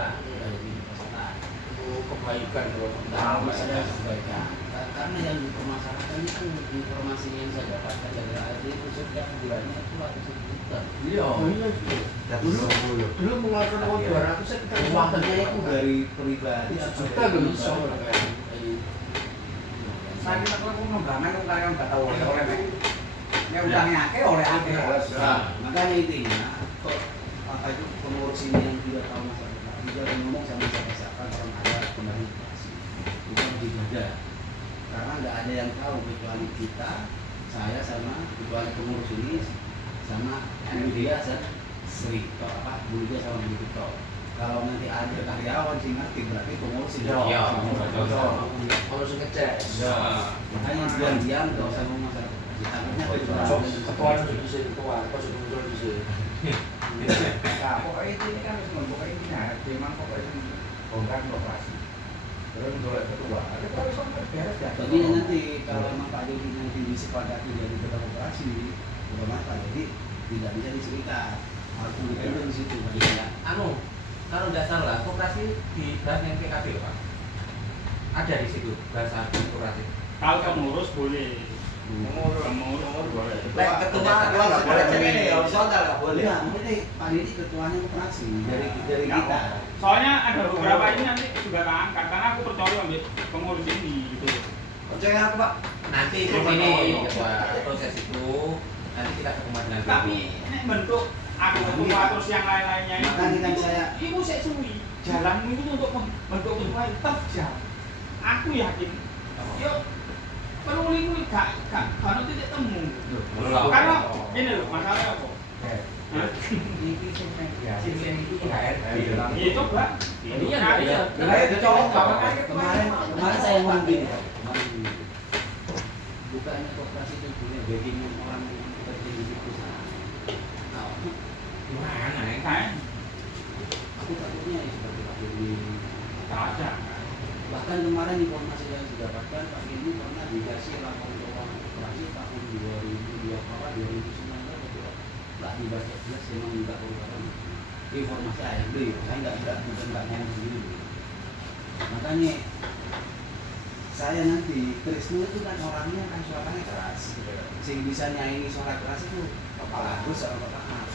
Kebaikan kalau Harus ada kebaikan. Karena yang dipermasalahkan itu informasi yang saya dapatkan dari ARD itu setiap bulannya itu 100 juta. Iya. Dulu mengeluarkan uang 200 saya kita Uangnya itu dari pribadi juta gak bisa. Saya kita kalau pengembangan karyawan nggak tahu oleh ya utangnya akeh oleh akeh. Nah, makanya intinya kok apa itu pengurus ini yang tidak tahu masalah tidak ngomong sama siapa kalau ada kembali operasi itu harus dijaga karena nggak ada yang tahu kecuali kita, saya sama kecuali pengurus ini sama dia Sri atau apa dia sama begitu. Kalau nanti ada karyawan sih ngerti berarti pengurus ini Iya, Harus ngecek. makanya diam-diam nggak usah ngomong masalah kita Ketua harus bisa ketua, pas sudah muncul bisa. Nah, pokoknya ini kan pokoknya intinya memang pokoknya bongkar operasi. Terus untuk ketua, ketua itu beres ya. jadi nanti kalau memang Pak Dedi nanti disepakati jadi ketua operasi otomatis Pak Dedi tidak bisa diserikat harus independen di situ Pak Dedi. Kalau nggak salah, koperasi di bahas yang PKB loh, Pak. Ada di situ bahasa koperasi. Kalau pengurus boleh. Pengurus boleh. Ketua nggak boleh cengeng ya, horizontal nggak boleh. Iya, ini Pak Dedi ketuanya operasi dari Nggak kita. apa. Soalnya ada beberapa ini nanti juga tak angkat karena aku percaya ambil pengurus ini gitu. Percaya aku Pak. Nanti itu ini proses itu nanti kita ketemu dengan Tapi ini bentuk aku ketua terus yang lain-lainnya itu. Makanya kan saya Ibu saya suwi. Jalanmu itu untuk bentuk ketua itu terjal. Aku yakin. Yuk. Perlu ini gak titik temu. Karena ini loh masalahnya apa? Ini sih media, ini HRD. Iya coba. Iya, iya. Nah, itu cowok kemarin saya ngomong gini Pak. Kemarin gini. Bukannya koperasi itu punya backing orang kerja di situ sana. Nah, Gimana nih? Kan? aku takutnya ya seperti Pak Dedi. Tak ada. Bahkan kemarin informasi yang saya dapatkan Pak Dedi pernah dikasih laporan keuangan operasi tahun 2019 atau nggak dibaca jelas memang tidak keuangan informasi ARD. Saya nggak ngomong sendiri. Makanya saya nanti Krisno itu kan orangnya kan suaranya keras. Sing bisa nyanyi suara keras itu Pak Agus sama Pak Ahmad.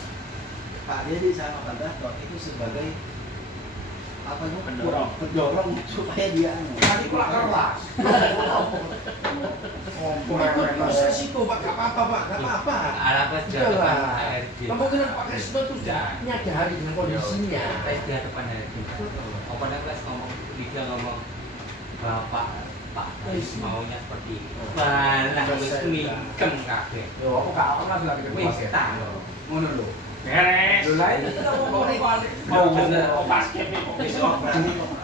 Pak Dedi sama Pak Gatot itu sebagai apa itu pendorong supaya dia Tadi pulang kelas. Ikut proses itu Pak, gak apa-apa Pak, gak apa-apa. Alapas di Udah hadapan lah. HRD. Kemungkinan Pak Krisno itu sudah menyadari dengan kondisinya. Tes di hadapan HRD. Open kelas ngomong, dia ngomong Bapak Pak Anies maunya seperti ini. Balah wis mingkem kabeh. Yo, aku gak pernah bilang gitu. Wis tak. Ngono lho. Beres. Lho lah itu kita mau balik. Mau bener. Oh basket nih.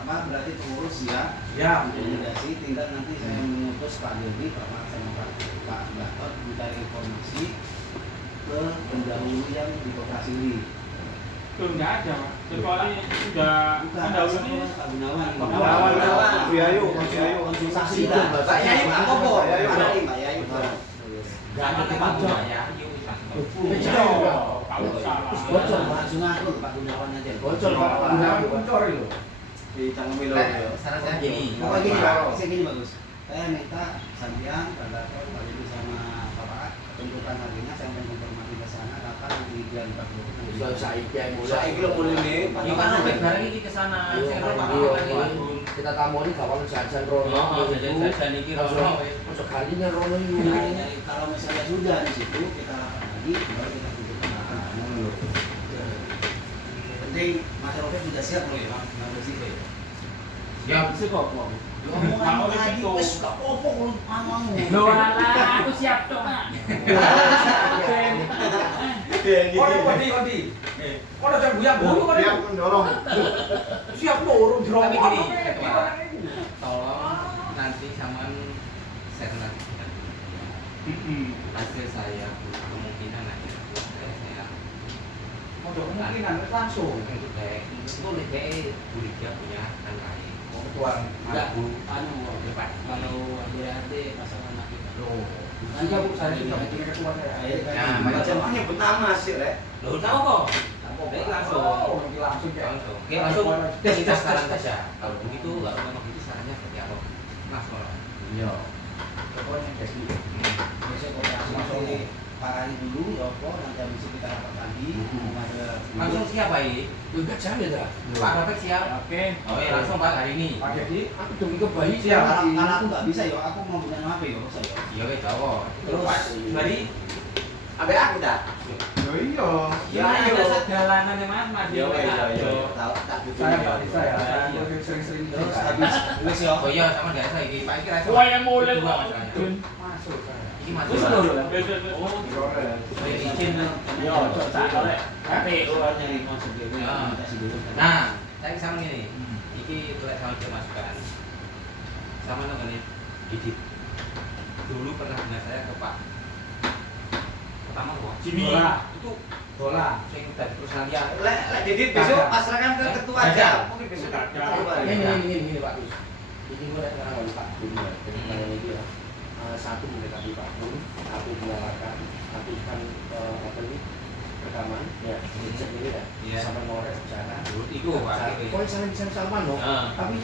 berarti pengurus ya Ya, rekomendasi tinggal nanti saya mengutus Pak Dedi Pak Ahmad sama Pak Gatot mencari informasi ke pendahulu yang di koperasi ini. Tuh nggak ada Pak. Kecuali sudah pendahulu ini. Pak Gunawan. Gunawan. Konsultasi Pak lah. Pak Yayu Pak Kopo. Ada di Pak Yayu. Gak ada tempat ya. Kalau salah. Bocor langsung aku Pak Gunawan aja. Bocor, Pak. Gunawan Kuncor itu. Di Canggemilo. Saran saya gini. Pokoknya gini Pak, saya gini bagus. Saya minta Santian, Pak Gatot, Pak Dedi sama Bapak tentukan harinya, saya akan konfirmasi ke sana kapan nanti dia Soal saiki yang mulai. Saiki lho mulai nih. Ya kan sampai bareng iki ke sana. Ayo, Saya Pak. Pak Iya, Ahmad iya. lagi. kita tamoni gawang jajan rono. Oh, jajan iki rono. Masuk kalinya rono itu. Kalau misalnya sudah di situ kita lakukan lagi, baru kita tutup. Penting Mas Rofi sudah siap loh ya, Mas bersih ya. Ya bisa kok. Omongan tadi wes gak apa-apa ngomong. Loh alah, aku siap tuh, Pak. Kondi. Kono jangan buyang-buyang kono. Dia mendorong. Siap loro jero. Tapi gini, tolong nanti saman share lagi kan. Hasil saya kemungkinan nanti saya Mau kemungkinan langsung. untuk kayak boleh kayak Buliga punya kan lain. Tuan. Enggak, depan. Kalau ADRT pasangan mati. Loh. Juga Bu, saya sudah bikin ketua saya. Nah, Macam nyebut nama sih, Rek. Lo tahu kok? Baik langsung. Oh, langsung ya. Langsung. Oke, langsung kita sekarang saja. Kalau begitu, kalau memang begitu sarannya seperti apa? Mas kalau. Iya. Pokoknya jadi Biasanya koordinasi ini parani dulu, ya apa, nanti habis itu kita rapat lagi. Ada Langsung siapa ini? Enggak jamin dah. Pak Rafiq siap. Oke. Oh iya langsung Pak hari ini. Pak Dedi, Aku demi kebayi ya, kalau aku nggak bisa ya, aku mau punya apa ya, masa ya. Iya wes Jawa. Terus Hari Ambek aku dah. Iya. ya ada dalanan ya Mas, Mas. Iya, tahu tak saya Pak Disa ya. Iya. Saya sering-sering Terus cerita. habis wis ya. Oh iya sama biasa iki Pak iki rasa. Wah, yang mulai Dua, kok. Mas. Masuk saya. Iki masuk. Terus lho. Oh, oh, ya izin. Yo, cok tak oleh. KPU. Nyari konsep ini, komunikasi dulu. Nah, saya sama gini. Iki tulek sama dia masukan. Sama nang ngene. Didit. Dulu pernah dengar saya ke Pak. Pertama kok. Jimmy. Itu Bola. sing dari perusahaan dia. Lek Didit besok pasrahkan ke ketua aja. Mungkin besok ketua. Ini Pak Gus. Ini mulai sekarang Pak Gus. Jadi kalian ini ya, satu mendekati Pak Gus, satu menawarkan, satu kan apa ini rekaman, ya, cek ini ya, Iya. sama ngorek bicara. Iku Pak. Pokoknya saling bisa sama loh, Heeh. tapi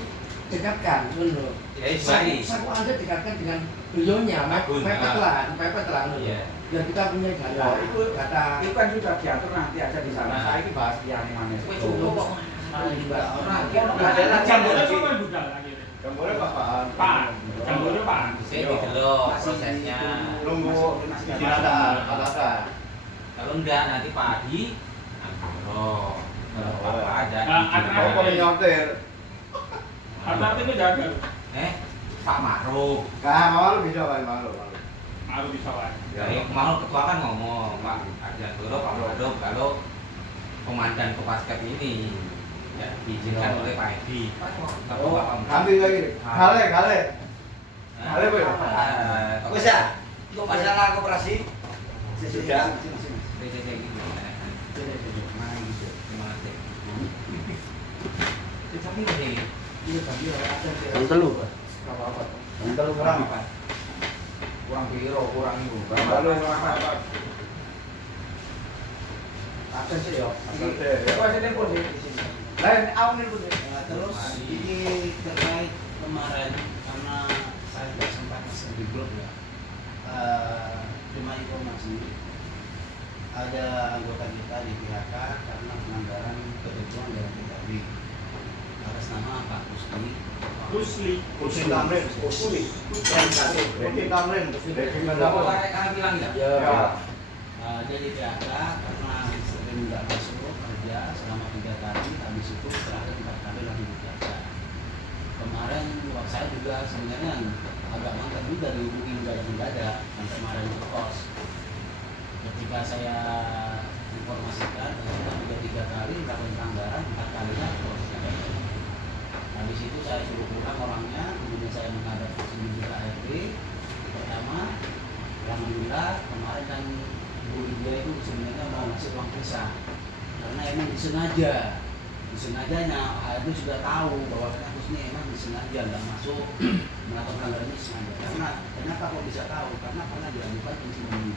dekatkan, loh. Ya mari. Satu aja dekatkan dengan beliaunya, Bagus, mepet lah, loh. Iya. Biar kita punya data, data. Itu kan sudah diatur nanti aja di sana. Nah. Saya ini bahas yang mana. Wes cukup kok. Ada lagi Jambore sama budal lagi. Yang boleh Pak. Pak, jambore Pak. Saya didelok prosesnya. Nunggu ada. Kalau enggak nanti Pak Adi. Oh. Kalau Pak ada. Kau boleh nyontir. Artinya itu jaga. Pak Maruf. Malu bisa Pak malu. Harus bisa Pak. Ya, mau ketua kan ngomong Pak Arjantoro, Pak Maruf kalau komandan Kopaskat ini ya diizinkan oleh Pak Edi. Oh, ambil lagi. Kale. Kale boleh. Wis ya. Untuk masalah koperasi sudah. Yang telu, apa-apa. Yang terlalu kurang. Kurang biro, kurang itu. Lalu Absen sih yo. Absen sih, ya. Kau sini pun sih. Lain awal nih pun. Nah, terus ini terkait kemarin karena saya tidak sempat share di grup ya, terima informasi ada anggota kita di PHK karena pelanggaran ketentuan dalam PKB atas nama Pak Kusli. Kursi Tamrin. Kursi Tamrin. Karena bilang enggak? Ya. Dia di PHK karena sering nggak masuk kerja selama 3 kali, habis itu terakhir 4 kali lagi bekerja. Kemarin saya juga sebenarnya agak mantap juga dihubungi mendadak sampai kemarin ke kos. Ketika saya informasikan, ternyata sudah 3 kali melakukan pelanggaran, 4 kalinya kos. Habis itu saya suruh pulang orangnya, kemudian saya menghadap sini juga ART. Pertama, alhamdulillah kemarin kan Bu Lydia itu sebenarnya mau ngasih uang pisah karena emang disengajanya itu sudah tahu bahwa kampus ini emang disengaja nggak masuk melakukan pelanggaran ini sengaja. Karena kenapa kok bisa tahu? Karena pernah diajukan pensiun dini.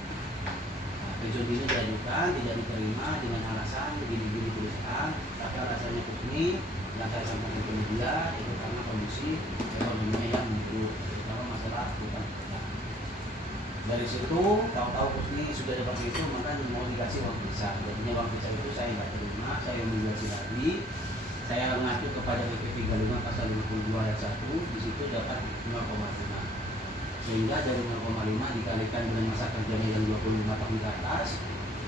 Pensiun dini diajukan tidak diterima dengan alasan begini-begini tulisan, tapi alasannya Kusni yang saya sampaikan ke media itu karena kondisi ekonominya yang buruk, terutama masalah bukan pekerjaan. Dari situ tahu-tahu Kusni sudah seperti itu, maka mau dikasih uang visa. Jadinya uang visa itu saya nggak terima, saya mediasi lagi. saya mengacu kepada PP 35 pasal 52 ayat 1, di situ dapat 0,5. Sehingga dari 0,5 dikalikan dengan masa kerjanya yang 25 tahun ke atas,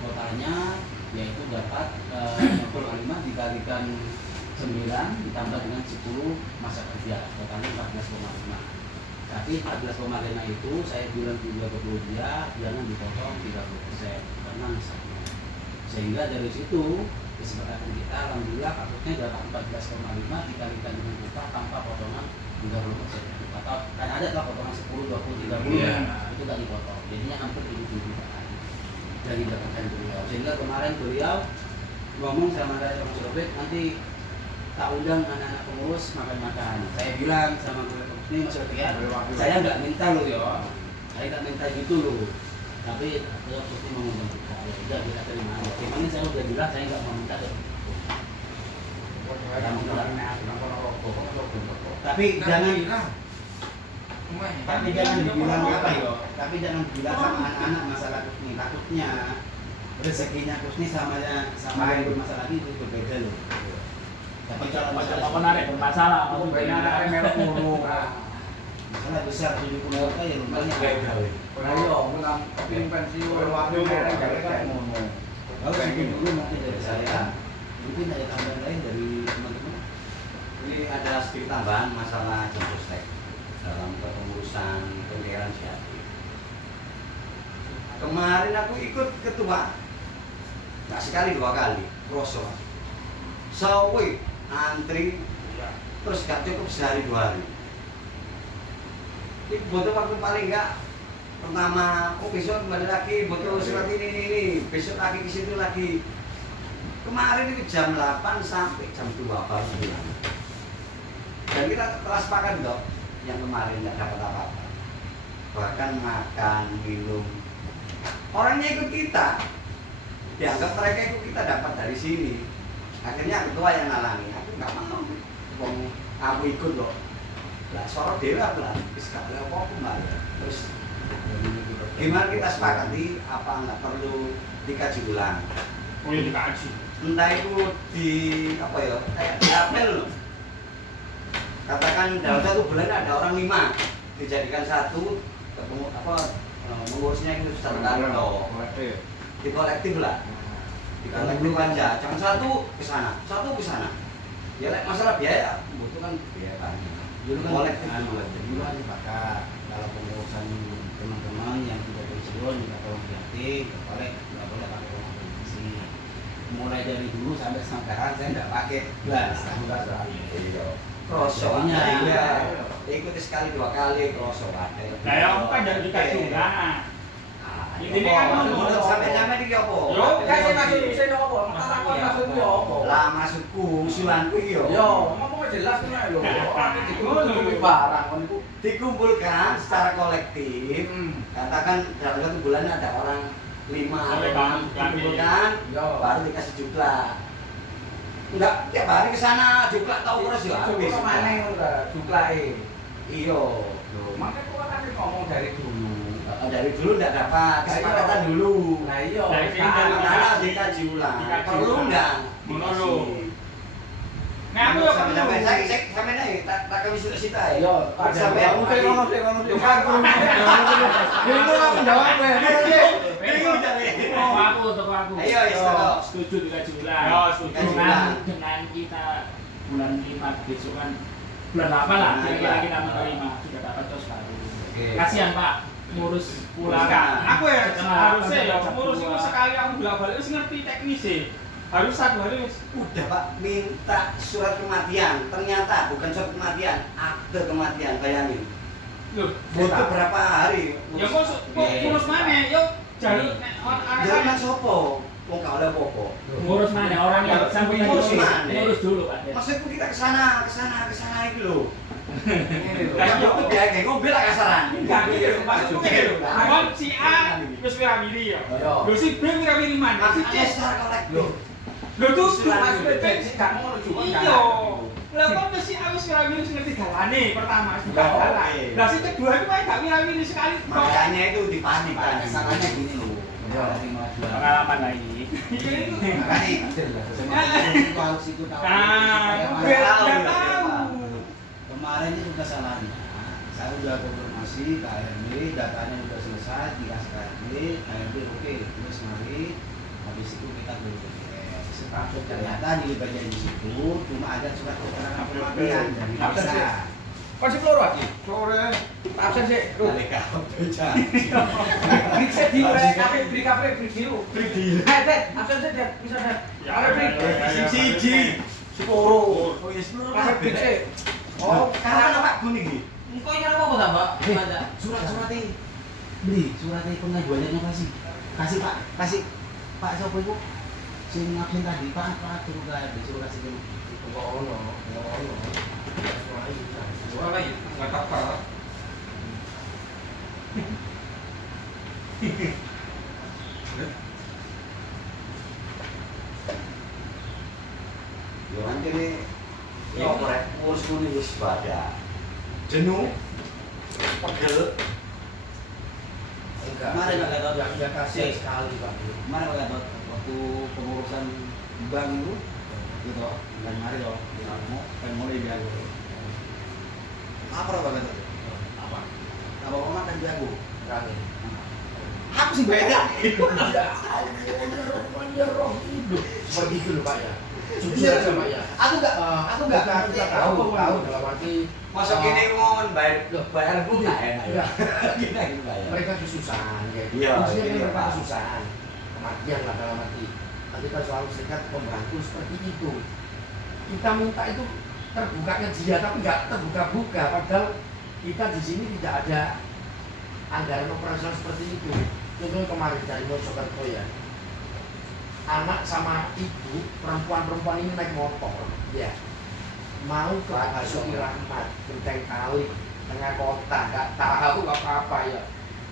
totalnya yaitu dapat 0,5 dikalikan 9 ditambah dengan 10 masa kerja, totalnya 14,5. Tapi 14,5 itu saya bilang juga ke dia jangan dipotong 30% karena misalnya. Sehingga dari situ kesepakatan kita alhamdulillah kasusnya dapat 14,5 dikalikan dengan upah tanpa potongan 30%. Atau kan ada lah potongan 10, 20, 30 itu nggak dipotong. Jadinya hampir 70 jutaan yang didapatkan beliau. Sehingga kemarin beliau ngomong sama saya Mas Robert, nanti tak undang anak-anak pengurus makan-makan. Saya bilang sama ini Mas Robert ya, saya nggak minta lo ya, saya nggak minta gitu loh. Tapi beliau pasti mengundang kita. Ya udah kita terima aja. Gimana saya udah bilang saya nggak mau minta tuh. Tapi jangan dibilang apa yo. Tapi jangan bilang sama anak-anak masalah kusni. Takutnya rezekinya kusni sama yang bermasalah itu berbeda loh. Tapi kalau masalah menarik bermasalah, Aku benar melok mulu. masalah besar 70 juta ya lumayan. Ayo, pulang tim pensiun waktu mereka kan ngono. Kalau segini dulu mungkin dari saya, mungkin ada tambahan lain dari teman-teman. Ini ada sedikit tambahan masalah Jempostek dalam kepengurusan pemeliharaan Syahid. Kemarin aku ikut ketua, nggak sekali 2 kali, kroso. Sawi antri, terus gak cukup sehari 2 hari. Ini butuh waktu paling enggak pertama, besok kembali lagi, butuh surat ini, besok lagi ke situ lagi. Kemarin itu jam 8 sampai jam 2 baru pulang. Dan kita telah sepakat dong, yang kemarin nggak dapat apa-apa. Bahkan makan, minum. Orangnya ikut kita. Dianggap mereka ikut kita dapat dari sini. Akhirnya ketua yang nalangi. Aku nggak mau. Aku ikut loh. Lah sorot dewa lah. Wis gak ada apa-apa mbak. Terus gimana kita sepakati apa nggak perlu dikaji ulang? Oh ya dikaji. Entah itu di apa ya, kayak di apel loh. Katakan dalam 1 bulan ada orang 5 dijadikan 1 mengurusnya itu sebentar loh. Di kolektif lah. Di kolektif aja. Jangan 1 ke sana, 1 ke sana. Ya masalah biaya, membutuhkan biaya kan. Dulu kan Kolektif dulu kan sepakat kalau pengurusan teman-teman yang sudah pensiun nggak perlu diganti, nggak boleh pakai uang pensiun. Mulai dari dulu sampai sekarang saya nggak pakai belas. Krosonya ya. Ikuti sekali 2 kali kroso ada. Nah ya aku kan jadi dikaji ulang. Ini kan menurut sampai iki apa? Yo, Kasih maksudku sing opo? Maksudku maksudku opo? Lah maksudku usulanku iki yo. Yo, ngomong jelas ngono lho. Ora dikumpulkan barang kon iku. Dikumpulkan secara kolektif. Katakan dalam 1 bulan ada orang 5 dikumpulkan, baru dikasih jumlah. Enggak tiap hari ke sana jumlah tahu terus ya habis. Kok maneh ngono ta, jumlahe. Iya. Makanya gua kan ngomong dari dulu. Dari dulu enggak dapat kesepakatan dulu. Nah iya, Karena dikaji ulang. Perlu enggak? Ngono lho. Nah aku yo sampai sampai naik tak kami sudah sita ya. Yo, sampai aku ngono sih. Bukan Itu kan menjawab ya. bingung cari. Untuk aku. Ayo istilah. Setuju dikaji ulang. Yo, setuju. Dengan kita bulan 5 besok kan bulan 8 lah kira-kira kita menerima sudah dapat tos baru. Kasihan Pak ngurus pulang. Aku ya harusnya ya ngurus itu sekali aku bolak-balik wis ngerti teknisnya. Harus 1 hari wis. Udah Pak minta surat kematian. Ternyata bukan surat kematian, akte kematian. Bayangin. Loh, Butuh berapa hari? ya kok ngurus mana? Yo jalur Jangan sopo. Mau gak oleh apa-apa. Ngurus mana orang yang sampai Ngurus mana? ngurus dulu Pak. Maksudku kita ke sana itu loh. Ini lho. Kan yo biaya kayak mobil lah kasaran. enggak gitu maksudku gitu. Kon si A wis wirawiri ya. Lho si B wirawiri mana? Si C Makanya secara kolektif. lho tuh Maksudnya bensin gak ngono juga. iya. Lah kok si A wis wirawiri wis ngerti galane pertama wis buka Oke. dalan. Lah si kedua itu gak wirawiri sekali. Makanya itu dipanikan. Masalahnya gini loh. ada 5 bulan. Pengalaman lagi. Makanya jelas semua itu harus ikut tahu. Kemarin itu kesalahannya. Saya udah konfirmasi ke ARB, datanya udah selesai, dikasih ke ARB, ARB oke, terus mari habis itu kita ke BPJS. Ternyata di BPJS di situ cuma ada surat keterangan kematian dari desa. Kasih keluar lagi. Keluar. Absen sih. Balik ke beja. Break sih di kafe, break dulu. Break dulu. Teh, absen sih dia bisa deh. Ada break. Siji. Sepuro. Oh iya sepuro. Kafe break sih. Oh, Karena Pak Gun iki. Engko nyara apa ta, Mbak? Ada. Surat-suratnya beli, suratnya pengajuannya kasih Pak, kasih Pak siapa itu? Sing ngabsen tadi Pak suruh kasih dulu. ono. Gua lagi enggak apa. Yo nanti nih, yo korek urus ini wis pada Jenuh, pegel. Enggak. Kemarin Pak Gatot. Ya kasih sekali Pak. Kemarin Pak Gatot waktu pengurusan bank itu gitu, dan mari loh, mau mulai biar apa Pak Gatot? Apa? Apa makan jago? Rame. Aku sih beda. Ya roh hidup. Seperti itu loh Pak ya. Jujur aja Pak ya. Aku nggak Kita tahu dalam arti Masa gini ngomong bayar bu nggak enak ya? Enggak. Kita ini bayar. mereka kesusahan kayak gitu. Iya, Maksudnya iya, mereka Pak. kesusahan. Kematian lah dalam arti. Nanti kan selalu serikat pembantu seperti itu. Kita minta itu terbukanya dia tapi nggak terbuka-buka. Padahal kita di sini tidak ada anggaran operasional seperti itu. Contohnya kemarin dari Mojokerto ya. Anak sama ibu, perempuan ini naik motor, ya mau ke Basuki Rahmat, Benteng Kali, tengah kota, nggak tahu apa-apa ya.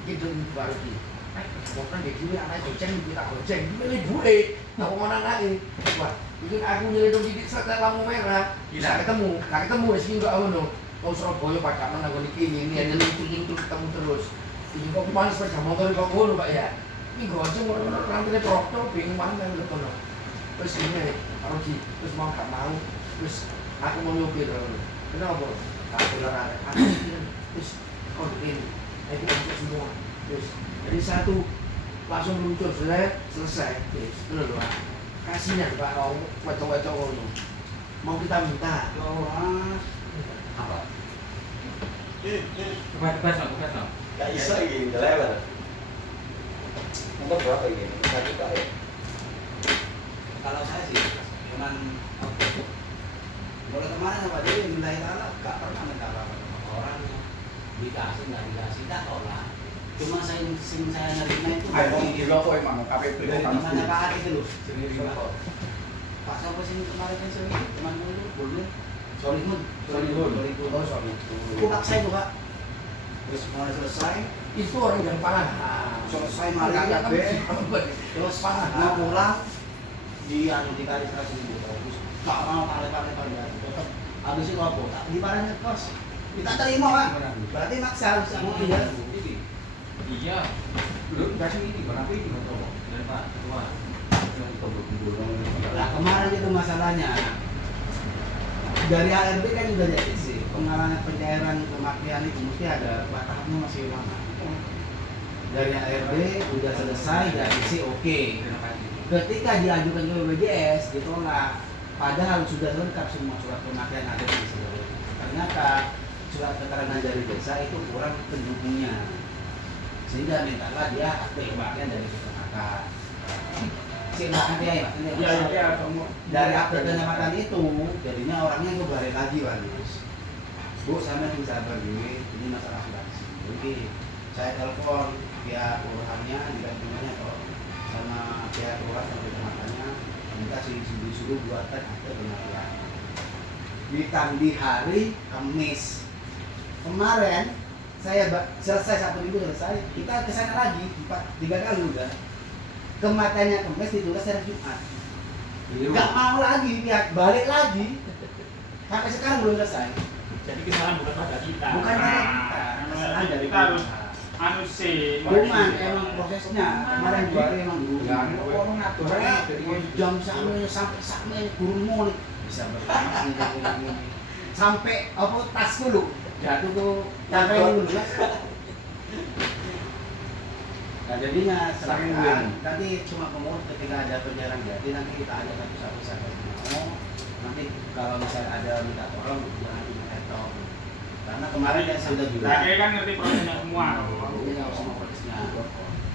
Gitu baru di. Motor dia gini, anak goceng, kita goceng, gimana ibu nah kemana anaknya? Wah, itu aku nyeliduk dikit setelah lampu merah, bisa ketemu, nggak ketemu, di sini nggak ono. Kau Surabaya pada mana gue ini ada lintu ketemu terus. Ini kok kemana sepeda motor kok ngono Pak ya? Ini gue aja mau rantai proktor, bingung mana yang udah terus ini Rogi, terus mau gak mau, terus aku mau nyopir. Kenapa? Tak beneran. Aku mikir, terus kok ini, itu masuk semua. Terus jadi satu langsung luncur selesai. Terus loh, kasihnya Pak, mau wecok-wecok ngono. Mau kita minta. Apa? Bebas no. Gak bisa ini, udah lewat. Untuk berapa ini? 1 juta ya? Kalau saya sih cuman mulai kemarin sama dia nilai tanah gak pernah minta apa orang dikasih nggak dikasih tak tolak. Cuma saya nerima itu Ayo di lopo emang KPP dari temannya Pak Adi itu loh. sendiri lopo. Pak siapa sih kemarin kan sering teman itu boleh Solihun. Oh sorry. Aku paksa itu Pak. Terus mulai selesai Itu orang yang panah. selesai mari terus mau pulang di dikali 100.000 terus gak mau kali-kali tetap habis itu apa? Di barang kos kita terima Pak berarti maksa harus mau dia Iya. Belum kasih ini, berapa ini betul? Dari Pak Ketua. nah kemarin itu masalahnya dari ARB kan udah jadi sih pengalaman pencairan kematian itu mesti ada tahapnya masih lama dari ARB udah selesai dari isi oke. Ketika diajukan ke BPJS ditolak padahal sudah lengkap semua surat kematian ada di situ. Ternyata surat keterangan dari desa itu kurang pendukungnya sehingga mintalah dia akte kematian dari keponakan. Silakan dia ya. Iya, semua. Dari akte keponakan itu jadinya orangnya itu balik lagi Mas. Bu, saya bisa berdiri ini masalah asuransi. Oke, saya telepon pihak kelurahannya didampingannya kok sama pihak kelurahan sama kecamatannya minta disuruh buatkan akte kematian. Di hari Kamis kemarin saya selesai 1 minggu selesai kita kesana lagi 3 kali udah kematiannya Kamis ditulis hari Jumat nggak mau lagi pihak balik lagi sampai sekarang belum selesai Jadi kesalahan bukan pada kita. bukan dari kita kesalahan dari kita harus anu sih. Cuman emang prosesnya kemarin 2 hari emang guru. Ya, orang ngatur Saya dari jam sampai guru mulut bisa bertanya ini. Sampai apa tas dulu jatuh tuh sampai dulu. Nah jadinya serahkan nanti cuma pengurus ketika ada penjara jadi nanti kita ada satu-satu siapa yang mau. Nanti kalau misalnya ada minta tolong jangan diminta. Karena kemarin yang saya sudah bilang Kakek kan ngerti prosesnya semua. ini nggak usah mau prosesnya.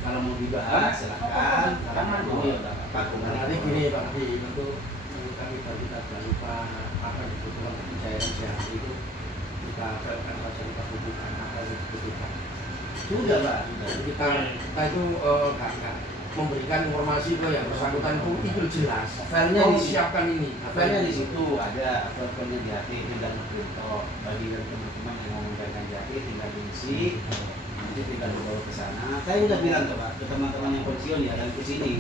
Kalau mau dibahas silakan. Kalau mau ya udah apa. Nanti gini Pak Adi, untuk kami kita jangan lupa apa yang dibutuhkan pencairan CHP itu kita fairkan saja kita butuhkan apa yang dibutuhkan. Sudah Pak. Kita itu nggak memberikan informasi ke yang bersangkutan itu jelas. Filenya Tolong di situ. siapkan ini. Filenya di situ ada filenya di hati tinggal ngeprint bagi teman-teman yang mau memberikan di hati tinggal diisi nanti tinggal dibawa ke sana. Saya udah bilang tuh Pak ke teman-teman yang pensiun ya dan ke sini.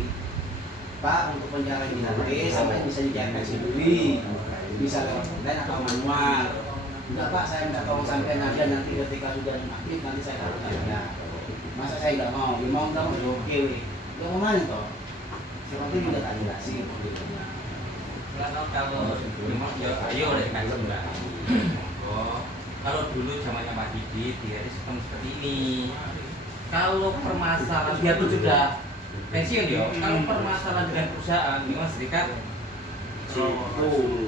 Pak untuk pencarian di hati sampai bisa dijalankan sendiri bisa lewat online atau manual. Enggak Pak saya minta tolong sampai aja nanti ketika sudah aktif nanti saya harus tanya. Masa saya nggak mau, ya mau nggak mau ya oke weh. Ya kemana toh? Seperti juga tak jelasin gitu. Kalau memang ya ayo udah dikasih enggak. Oh, kalau dulu zamannya Pak Didi di hari sistem seperti ini. Kalau permasalahan dia pun sudah pensiun ya. Kalau permasalahan dengan perusahaan, memang serikat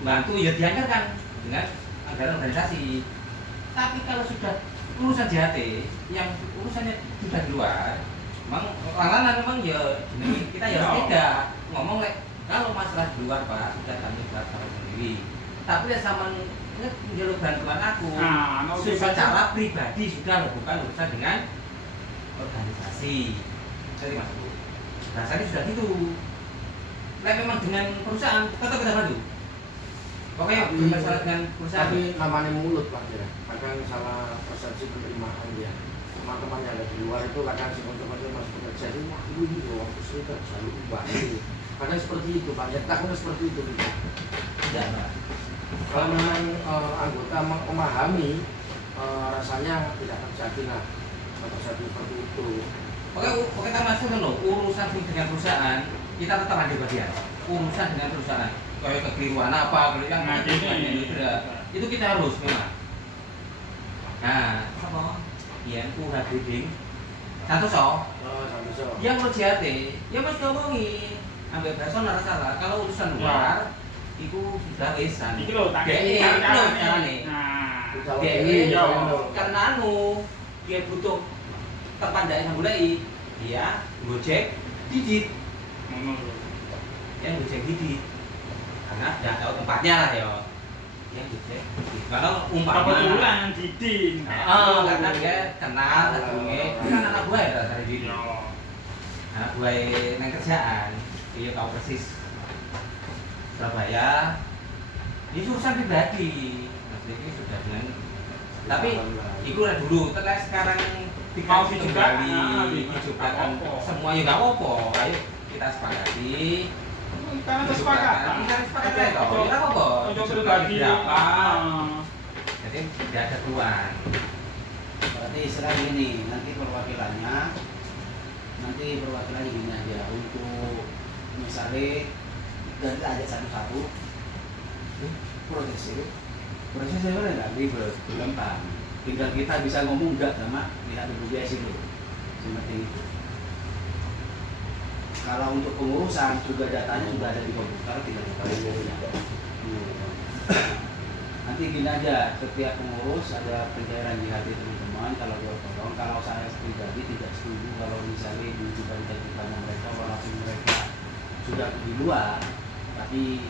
bantu ya dianggarkan dengan anggaran organisasi. Tapi kalau sudah urusan JHT yang urusannya sudah di luar, memang langanan memang ya kita ya beda ngomong lek kalau masalah di luar Pak sudah kami buat sendiri. Tapi ya sama menjalur bantuan aku secara pribadi sudah bukan urusan dengan organisasi. Jadi maksudku rasanya sudah gitu. Lek memang dengan perusahaan tetap kita bantu. Pokoknya bermasalah dengan perusahaan. Tapi namanya mulut Pak ya. Kadang salah persepsi penerimaan dia. Teman-teman yang ada di luar itu kadang si teman-teman itu masuk bekerja itu wah ini loh waktu sini kan selalu ubah ini. Kadang seperti itu Pak. Ya takutnya seperti itu gitu. Tidak Pak. Kalau memang anggota memahami rasanya tidak terjadi lah persepsi seperti itu. Pokoknya kita masuk loh urusan dengan perusahaan kita tetap ada bagian. Urusan dengan perusahaan kayak kekeliruan apa kalau yang itu kita harus memang. Nah, apa? INU Hadiding satu yang lo JHT ya mas ngomongi ambil bahasa nara salah kalau urusan luar itu sudah wesan Iki lho tak ini carane. Nah, karena anu dia butuh terpandai mulai dia gojek didit yang gojek didit karena tidak tahu tempatnya lah ya yang gojek kalau Kebetulan Didin. karena dia kenal kan anak buah ya dari diri anak buah yang kerjaan dia tahu persis Surabaya ini urusan pribadi ini sudah dengan tapi itu udah dulu setelah sekarang dikasih kembali juga kan semuanya nggak apa-apa ayo kita sepakati Karena kesepakatan. kita sepakati ya toh nggak apa-apa Untuk pribadi berapa jadi tidak ada tuan Berarti istilah gini, nanti perwakilannya gini aja untuk misalnya dari ajak satu-satu prosesnya mana nggak ribet, gampang. Tinggal kita bisa ngomong enggak sama pihak BPJS itu, seperti itu. Kalau untuk pengurusan juga datanya sudah ada di komputer, tinggal kita ngurusnya. Nanti gini aja, setiap pengurus ada pencairan di hati teman-teman. Kalau dia tolong, kalau saya pribadi tidak setuju kalau misalnya dibandingkan mereka walaupun mereka sudah di luar, tapi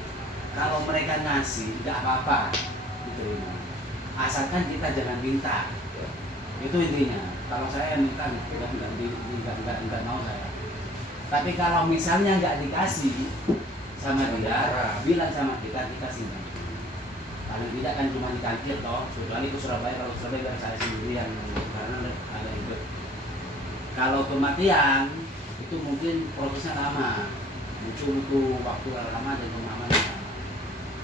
kalau mereka ngasih tidak apa-apa, gitu. Asalkan kita jangan minta, itu intinya. Kalau saya minta nggak mau saya. Tapi kalau misalnya nggak dikasih sama dia, bilang sama kita sini. Paling tidak kan cuma dikasih toh, kecuali ke Surabaya. Kalau Surabaya saya sendiri yang karena ada itu. Kalau kematian itu mungkin prosesnya lama, butuh waktu lama dan pemahaman lama.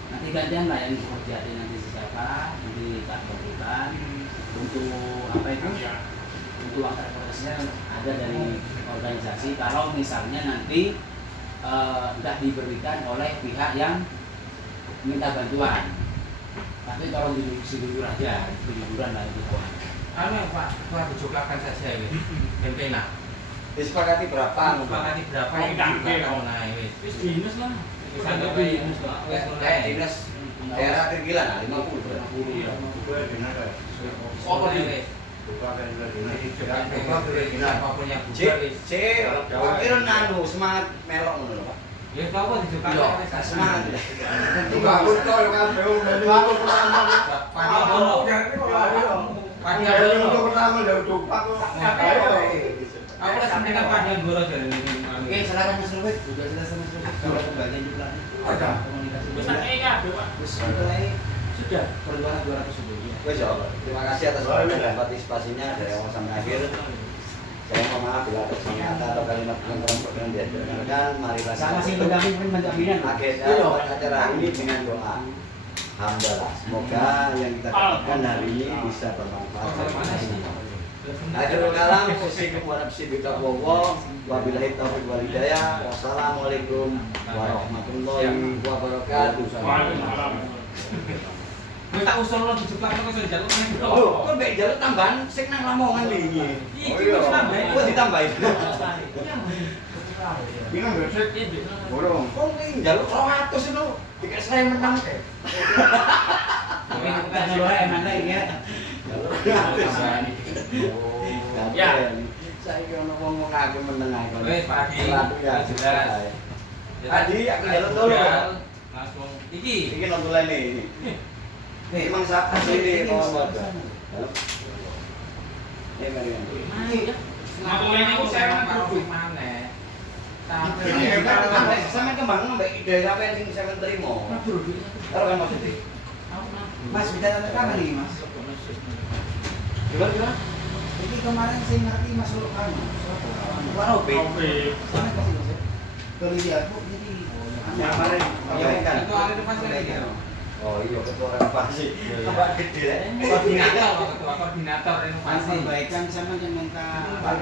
Nanti gantian lah yang pekerjaan nanti siapa, nanti tak lakukan untuk apa itu? Untuk uang rekomendasinya ada dari organisasi kalau misalnya nanti nggak diberikan oleh pihak yang minta bantuan. Tapi kalau jujur aja, jujuran lah itu. Anu yang Pak, dicoklakan saja ini. Tempena. Disepakati berapa? Disepakati berapa Oh, yang tangke. dicoklakan nah wis. Wis dinas lah. Sampai wis mulai. Dinas daerah Kirgilan 50. Apa nih wis? Apapun yang bubar wis. Akhirnya nanu semangat melok ngono lho, Pak. Ya tau kok dicoklakan wis Semangat. Juga aku kau yang kabeh dari aku pertama. Padi dulu. Padi dulu. Aku pertama dari Tupak. Aku lah sampaikan padi dulu dari ini. Oke, silakan Mas Rubik. Sudah selesai Mas Rubik. Sudah pembagian jumlah. Ada. Komunikasi. Wis tak kei kabeh, Pak. Terus mulai sudah perluasan 200 ribu. Wes ya, terima kasih atas partisipasinya dari awal sampai akhir. Saya mohon maaf bila ada kata atau kalimat yang kurang diajarkan. Marilah Sama si pendamping pendampingan. agenda acara ini dengan doa. Alhamdulillah. Semoga yang kita dapatkan hari ini bisa bermanfaat. Akhirul kalam, usikum wa nafsi bittaqwallah. Wabillahi taufiq wal hidayah. Wassalamualaikum warahmatullahi wabarakatuh. Waalaikumsalam. Gue tak usul lo dijeplak lo sudah jalur mana gitu. Oh, kok mbek jalur tambahan sing nang Lamongan iki. Iki wis tambahin. Kok ditambahin? Ini kan besok. Bolong. Kok ning jalur 200 itu dikek saya menang. Tapi bukan jalur emang lagi ya. Ya. Saya ono wong aku meneng ae. Wes Pak Adi. Ya Jelas. Adi, aku jalur dulu. Langsung iki. Iki nonton ini. Nih, emang siapa sini mau warga? Ini mari. Ayo ya. Ngatur ini aku saya Pak mana? Sampai kembang mbak ide apa yang saya terima. Kalau kan maksudnya. Mas bisa tanda tangan nih Mas. Gimana? Jadi kemarin saya ngerti Mas Lukman. Warobe. Sana kasih Mas. Kalau dia Bu jadi Yang kemarin kan? Itu ada depan saya ya. Oh iya, ketua renovasi. Tambah gede ya. Koordinator, ketua koordinator renovasi. perbaikan sama yang minta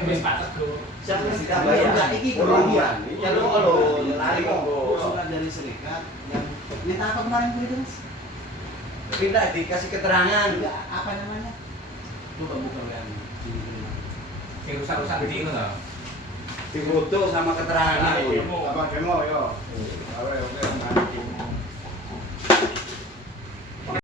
Wis Pak Teguh. Siapa sih ditambah ya? Enggak, iki kerugian. Ya lu kalau lari kok. surat dari serikat yang minta apa kemarin Bu itu Mas? Pindah dikasih keterangan. Enggak, apa namanya? Coba buka yang Yang rusak-rusak gede itu loh. Difoto sama keterangan. Apa demo yo? Oke.